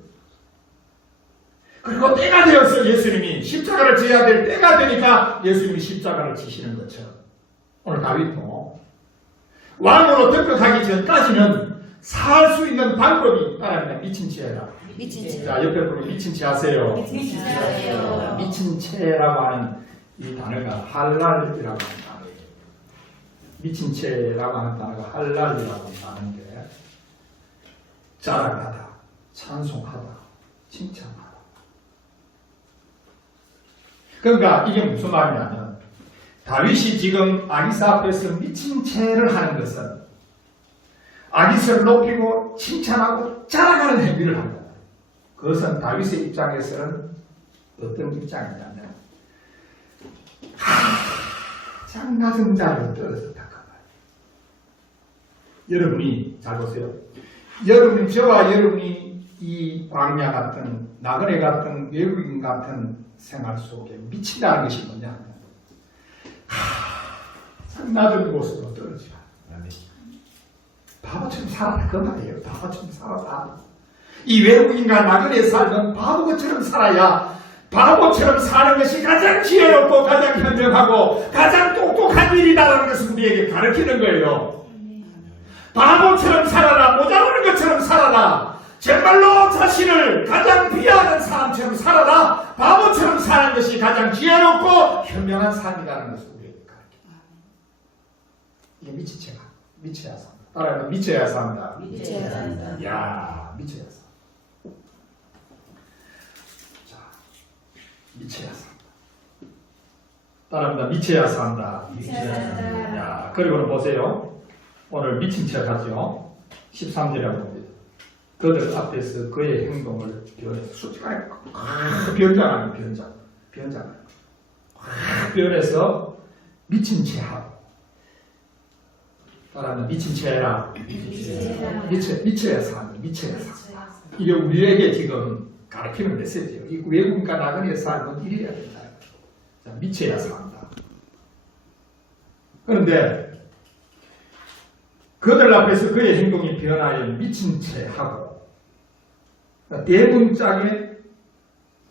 그리고 때가 되어서 예수님이 십자가를 져야 될 때가 되니까 예수님이 십자가를 지시는 것처럼 오늘 다윗도 왕으로 등극하기 전까지는 살 수 있는 방법이 따라합니다. 미친 채라. 자, 옆에 분이 미친 채 하세요. 미친 채라고 하는 이 단어가 할랄이라고 하는 단어예요. 미친 채라고 하는 단어가 할랄이라고 하는 단어인데 자랑하다, 찬송하다, 칭찬하다. 그러니까 이게 무슨 말이냐면 다윗이 지금 아기사 앞에서 미친 채를 하는 것은 아기사를 높이고 칭찬하고 자랑하는 행위를 합니다. 그것은 다윗의 입장에서는 어떤 입장이냐면 가장 낮은 자리로 떨어졌다. 여러분이 잘 보세요. 여러분, 저와 여러분이 이 광야 같은 나그네 같은 외국인 같은 생활 속에 미친다는 것이 뭐냐? 가장 낮은 곳으로 떨어지라. 바보처럼 살아라 그 말이에요. 바보처럼 살아라. 이 외국인과 나그네 살면 바보처럼 살아야 바보처럼 사는 것이 가장 지혜롭고 가장 현명하고 가장 똑똑한 일이다라는 것을 우리에게 가르치는 거예요. 바보처럼 살아라. 모자라는 것처럼 살아라. 정말로 자신을 가장 비하하는 사람처럼 살아라. 바보처럼 사는 것이 가장 지혜롭고 현명한 삶이라는 것을 우리에게 가르칩니다. 이게 미친 채가 미쳐야 산다. 따라하면 미쳐야 산다. 미쳐야 산다. 야, 미쳐야 산다. 자, 미쳐야 산다. 따라합니다. 미쳐야 산다. 미쳐야 산다. 야, 그리고는 보세요. 오늘 미친 척 하죠. 13절에 봅니다. 그들 앞에서 그의 행동을 솔직하게 변장하는 변장. 변해서 미친 채 하고. 따라하면 미친 채 해라. 미쳐야 산다. 미쳐야 산다. 이게 우리에게 지금 가르치는 메시지예요. 이 외국인과 나그네 삶은 이래야 된다. 자, 미쳐야 산다. 그런데 그들 앞에서 그의 행동이 변하여 미친 채 하고 대문짝에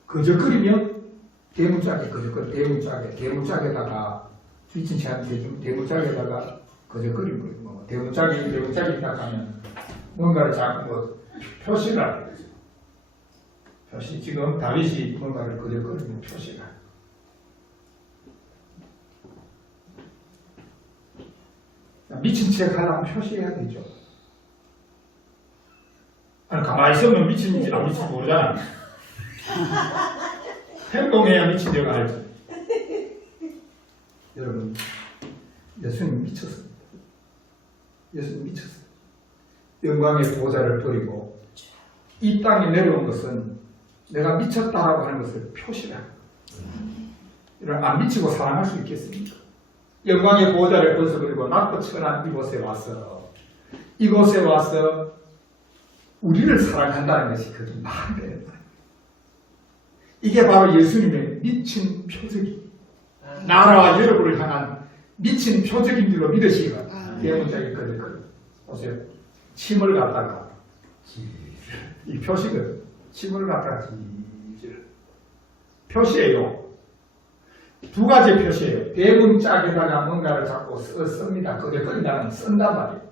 거저거리면 대문짝에 거저거리 대문짝에다가 미친 채 하면 되죠. 대문짝에다가 거저거리는 거예요. 뭐 대문짝에 있다 하면 뭔가를 자꾸 뭐 표시를 하는 거죠. 표시 지금 다윗이 뭔가를 거저거리는 표시를 하는 거예요. 미친 채 하려면 표시해야 되죠. 아니, 가만히 있으면 미친지 안 미친지 모르잖아. 행동해야 미친 데가 알지. 여러분, 예수님 미쳤습니다. 예수님 미쳤어요. 영광의 보좌를 버리고 이 땅에 내려온 것은 내가 미쳤다라고 하는 것을 표시를 합니다. 이런 안 미치고 사랑할 수 있겠습니까? 영광의 보좌를 벗어버리고 낮고 천한 이곳에 와서 우리를 사랑한다는 것이 그게 말이 되는 거예요. 이게 바로 예수님의 미친 표적이 나라와 여러분을 향한 미친 표적인 줄로 믿으시기 바랍니다. 대문짝에 거들 보세요. 침을 갖다가 이 표식은 침을 갖다가 표시예요. 두 가지 표시예요. 대문짝에다가 뭔가를 자꾸 씁니다. 그게 그냥 쓴단 말이에요.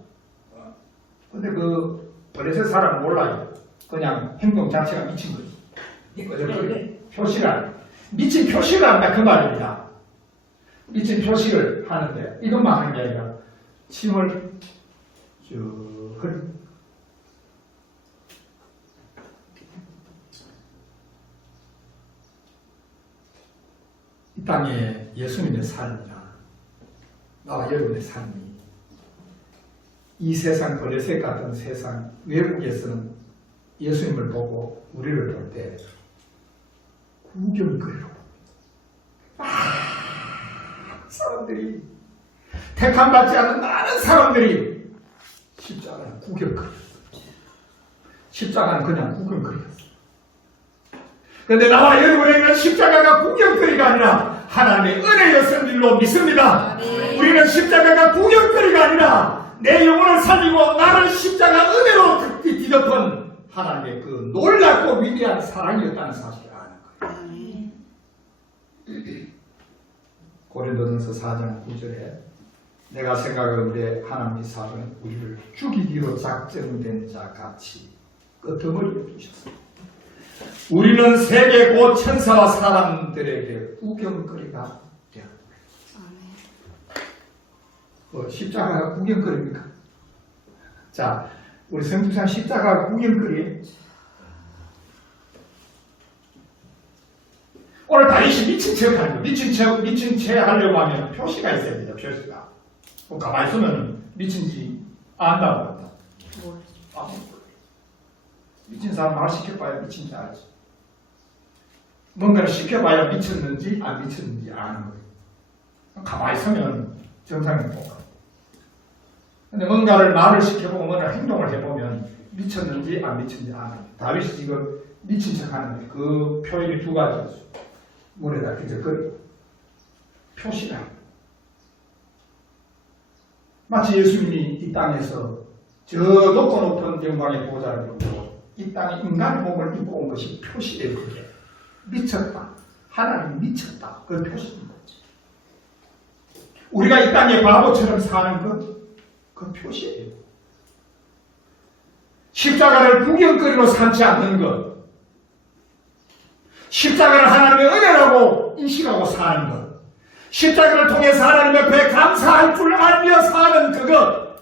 근데 그 버레셋 사람은 몰라요. 그냥 행동 자체가 미친 거지. 그게 표시가 미친 표시를 한다 그 말입니다. 미친 표시를 하는데 이것만 하는 게 아니라 침을 쭉 흘립니다. 이 땅에 예수님의 삶이나 나와 여러분의 삶이 이 세상 버레셋 같은 세상 외국에서는 예수님을 보고 우리를 볼 때 구경거리로 사람들이 택함받지 않은 많은 사람들이 십자가는 구경거리 십자가는 그냥 구경거리였어. 그런데 나와 여러분에게는 십자가가 구경거리가 아니라 하나님의 은혜였은 줄로 믿습니다. 우리는 십자가가 구경거리가 아니라 내 영혼을 살리고 나를 십자가 은혜로 뒤덮은 하나님의 그 놀랍고 위대한 사랑이었다는 사실을 아는 거예요. 고린도전서 4장 9절에 내가 생각하는데 하나님의 사랑은 우리를 죽이기로 작정된 자 같이 끄트머리를 두셨습니다. 우리는 세계 곧 천사와 사람들에게 구경거리가 되었다. 십자가가 구경거리입니까? 자, 우리 성주상 십자가가 구경거리예요. 오늘 다윗이 미친 척 하는 거. 미친 척 하려고 하면 표시가 있어야 돼요, 표시가. 가만히 있으면 미친지 안다고 한다. 미친 사람 말 시켜봐야 미친지 알지. 뭔가를 시켜봐야 미쳤는지 안 미쳤는지 아는 거예요. 가만히 있으면 정상인 거고. 근데 뭔가를 말을 시켜보고 뭔가 행동을 해보면 미쳤는지 안 미쳤는지 아는 거예요. 다윗이 지금 미친 척 하는데 그 표현이 두 가지였어요. 물에다 그저 그 표시가. 마치 예수님이 이 땅에서 저 높고 높은 영광의 보좌를 입고 이 땅에 인간의 몸을 입고 온 것이 표시예요. 그게 미쳤다. 하나님이 미쳤다. 그 표시인 거지. 우리가 이 땅에 바보처럼 사는 것, 그 표시예요. 십자가를 구경거리로 삼지 않는 것, 십자가를 하나님의 은혜라고 인식하고 사는 것, 십자가를 통해서 하나님 앞에 감사할 줄 알며 사는 그것.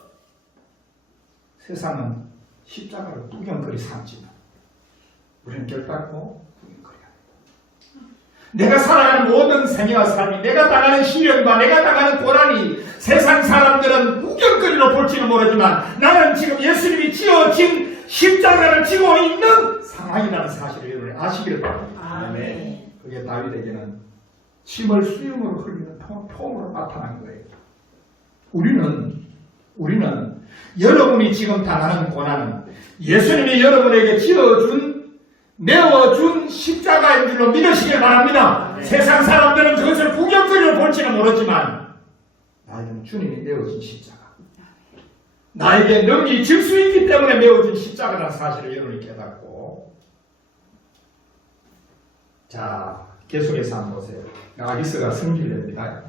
세상은 십자가를 구경거리 삼지만 우리는 결단코 구경거리 합니다. 내가 살아가는 모든 생애와 삶이, 내가 당하는 시련과 내가 당하는 고난이 세상 사람들은 구경거리로 볼지는 모르지만 나는 지금 예수님이 지어진 십자가를 지고 있는 상황이라는 사실을 여러분이 아시기를 바랍니다. 아멘. 그게 다윗에게는 침을 수염으로 흘리는 폼으로 나타난 거예요. 우리는 여러분이 지금 당하는 고난은 예수님이 여러분에게 메워준 십자가인 줄로 믿으시길 바랍니다. 네. 세상 사람들은 그것을 구경거리로 볼지는 모르지만 나에게는 주님이 메워진 십자가, 나에게 능히 질 수 있기 때문에 메워진 십자가라는 사실을 여러분이 깨닫고, 자, 계속해서 한번 보세요. 아기스가 승질냅니다.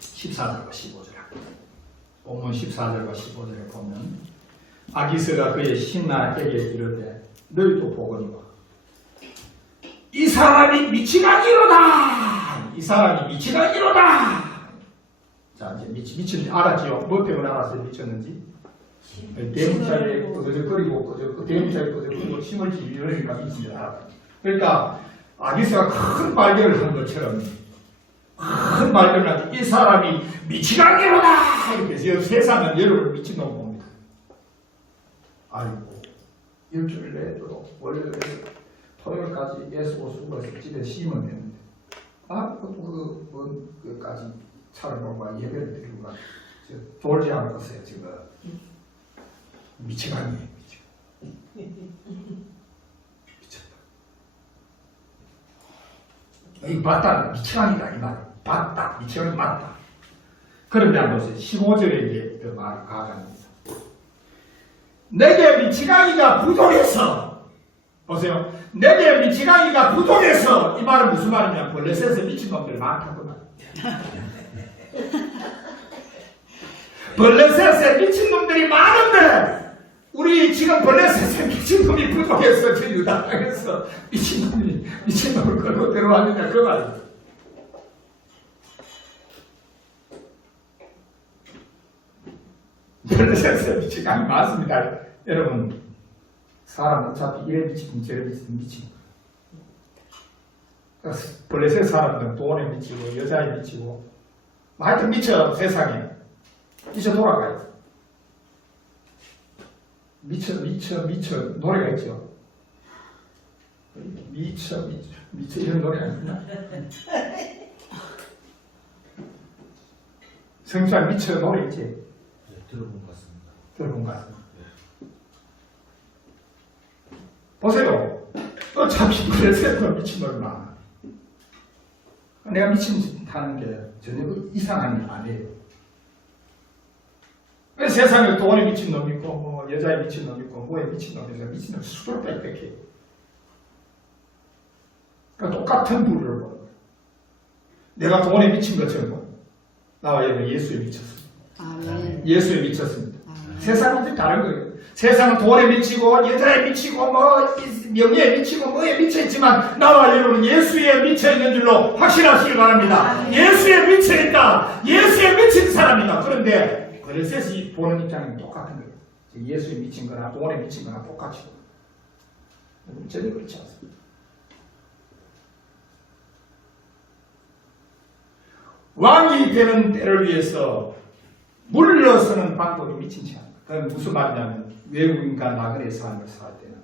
14절과 15절. 본문 14절과 15절에 보면 아기스가 그의 신하에게 이르되 너희도 보거니와 이 사람이 미치가기로다. 이 사람이 미치가기로다. 자, 이제 미쳤는지 알았지요? 뭐 때문에 알았어요? 미쳤는지? 대문자리에 거저거리고 대문자리에 거저거리고 침을 지으려니까 미친지 알았다. 그러니까 아기스가 큰 발견을 한 것처럼 큰 발견을 하지. 이 사람이 미치가기로다. 이렇게 해서 세상은 여러분을 미친놈 봅니다. 아이고, 일주일 내도 원래 토요일까지 예수고 수고해서 집에 쉬면 되는데 그것도 그까지 차를 몰고 예배를 드리고 가 돌지 않았어요. 지금 미치가니 미쳤다. 이 맞다. 미치가니가 이 말. 맞다. 미치가니 맞다. 그런데 한번 보세요. 15절에 이제 그 말을 가져갑니다. 내게 미치가니가 부족해서, 보세요. 내게 미치가니가 부족해서, 이 말은 무슨 말이냐? 블레셋에 미친놈들이 많다구나. 블레셋에 미친놈들이 많은데 우리 지금 블레셋에 미친놈이 부족해서 저 유다 땅에서 미친놈을 걸고 데려왔느냐 그 말이에요. 블레셋에 미친놈이 많습니다. 여러분, 사람 어차피 이래 미치고 저래 미치고 블레셋 사람들은 돈에 미치고 여자에 미치고 하여튼 미쳐. 세상에 미쳐 돌아가요. 미쳐 노래가 있죠. 미쳐 이런 노래가 있나? 성수한 미쳐 노래 있지? 네, 들어본 것 같습니다. 들어본 것 같습니다. 보세요. 어차피 그래서 미친놈이 많아. 내가 미친 짓 하는 게 전혀 이상한 일 아니에요. 왜 세상에 돈에 미친 놈 있고, 뭐 여자에 미친 놈 있고, 뭐에 미친 놈 있고, 미친 놈 수두룩 빽빽해. 그러니까 똑같은 부류를 보는 거예요. 내가 돈에 미친 것처럼 나와 여러분 예수에 미쳤습니다. 아멘. 예수에 미쳤습니다. 아멘. 세상은 다른 거예요. 세상은 돈에 미치고 여자에 미치고 뭐 명예에 미치고 뭐에 미쳐있지만 나와 여러분은 예수에 미쳐있는 줄로 확신하시기 바랍니다. 예수에 미쳐있다. 예수에 미친 사람이다. 그런데 블레셋이 보는 입장은 똑같은 거예요. 예수에 미친 거나 돈에 미친 거나 똑같이 전혀 그렇지 않습니다. 왕이 되는 때를 위해서 물러서는 방법이 미친 채 합니다. 그건 무슨 말이냐면 외국인과 나그네 삶을 살 때는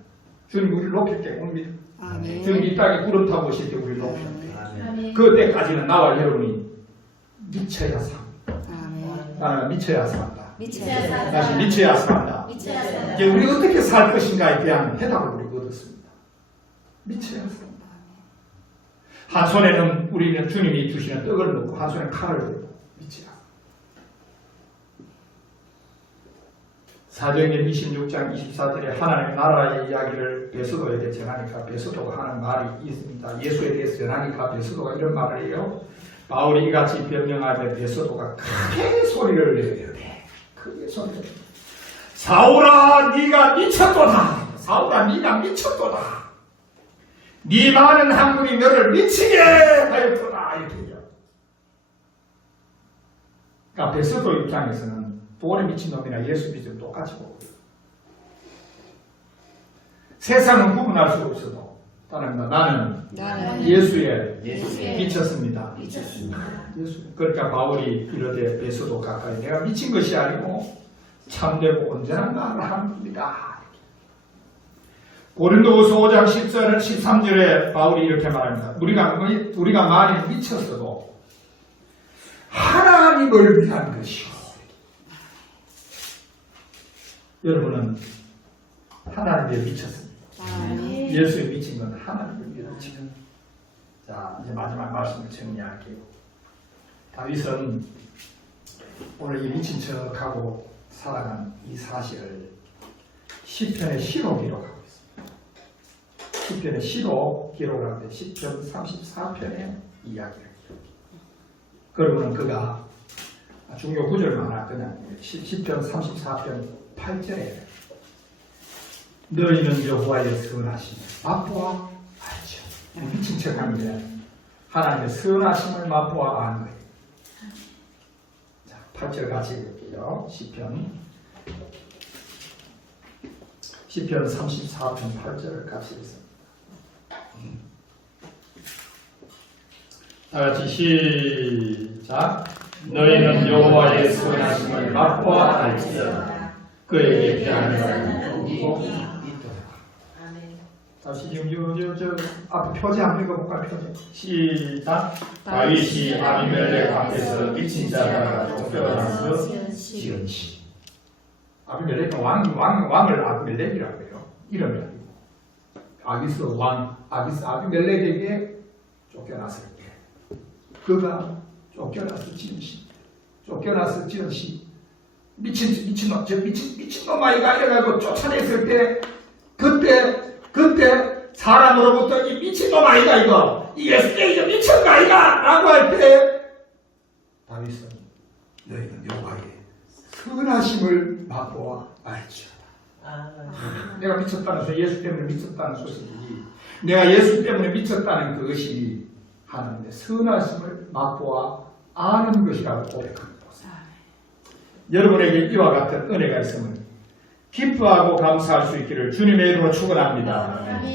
주님 우리를 높일 때 옵니다. 아멘. 주님 이 땅에 구름 타고 오실 때 우리를 높일 때 아멘. 그때까지는 나와 여러분이 미쳐야 삽니다. 아멘. 나는 미쳐야 산다. 미쳐야 산다. 다시 미쳐야 산다. 미쳐야 산다. 이제 우리 어떻게 살 것인가에 대한 해답을 우리가 얻었습니다. 미쳐야 산다. 한 손에는 우리는 주님이 주시는 떡을 먹고 한 손에 칼을 들고 미쳐야 산다. 사도행전 26장 24절에 하나님의 나라의 이야기를 베스도에게 전하니까 베스도가 하는 말이 있습니다. 예수에 대해서 전하니까 베스도가 이런 말을 해요. 바울이 이같이 변명하며 베스도가 크게 소리를 내려 돼. 크게 소리를 내려. 사울아 네가 미쳤도다. 사울아 네가 미쳤도다. 네 많은 학문이 너를 미치게 하였도다. 이렇게 해요. 그러니까 베스도 입장에서는 돈에 미친 놈이나 예수 믿음 똑같이 보고 세상은 구분할 수 없어도 나는 예수에 미쳤습니다. 예수. 그러니까 바울이 이르되 베스도 가까이 내가 미친 것이 아니고 참되고 온전한 말을 합니다. 고린도후서 5장 10절 13절에 바울이 이렇게 말합니다. 우리가 많이 미쳤어도 하나님을 위한 것이요. 여러분은 하나님에 미쳤습니다. 예수에 미친 건 하나님을 위해 미친 것. 자, 이제 마지막 말씀을 정리할게요. 다윗은 오늘 이 미친 척하고 살아간 이 사실을 시편의 시로 기록하고 있습니다. 시편의 시로 기록하는데 시편 34편의 이야기를 기록해요. 그러면 그가 중요 구절만 그냥 시편 34편 8절에 너희는 여호와의 선하심을 맛보아 알죠. 미친 척합니다. 하나님의 선하심을 맛보아 아는 거예요. 자, 8절 같이 읽을게요. 시편 34편 8절을 같이 읽습니다. 다 같이 시작. 너희는 여호와의 선하심을 맛보아 알지어다. 그에게 피하는 누구도 있도다. 다시 지금 저 앞에 표지 한번 읽어볼까요? 표지 시작. 다윗이 아비멜렉 앞에서 미친 자가 쫓겨나서 지은 시. 아비멜렉은 왕을 아비멜렉이라고 해요. 이름이 아니고 아비멜렉에게 쫓겨났을 때 그가 쫓겨나서 지은 시. 쫓겨나서 지은 시. 미친놈 아이가 이래가지고 쫓아냈을 때 그때 사람으로부터 이 미친놈 아이가 이거 이 예수님이 미친 거 아이가 라고 할 때 다윗은 너희는 여호와의 선하심을 맛보아 알지어다. 내가 미쳤다는 소리, 예수 때문에 미쳤다는 소식이지 내가 예수 때문에 미쳤다는 그것이 하나님의 선하심을 맛보아 아는 것이라고 고백합니다. 여러분에게 이와 같은 은혜가 있음을 기뻐하고 감사할 수 있기를 주님의 이름으로 축원합니다.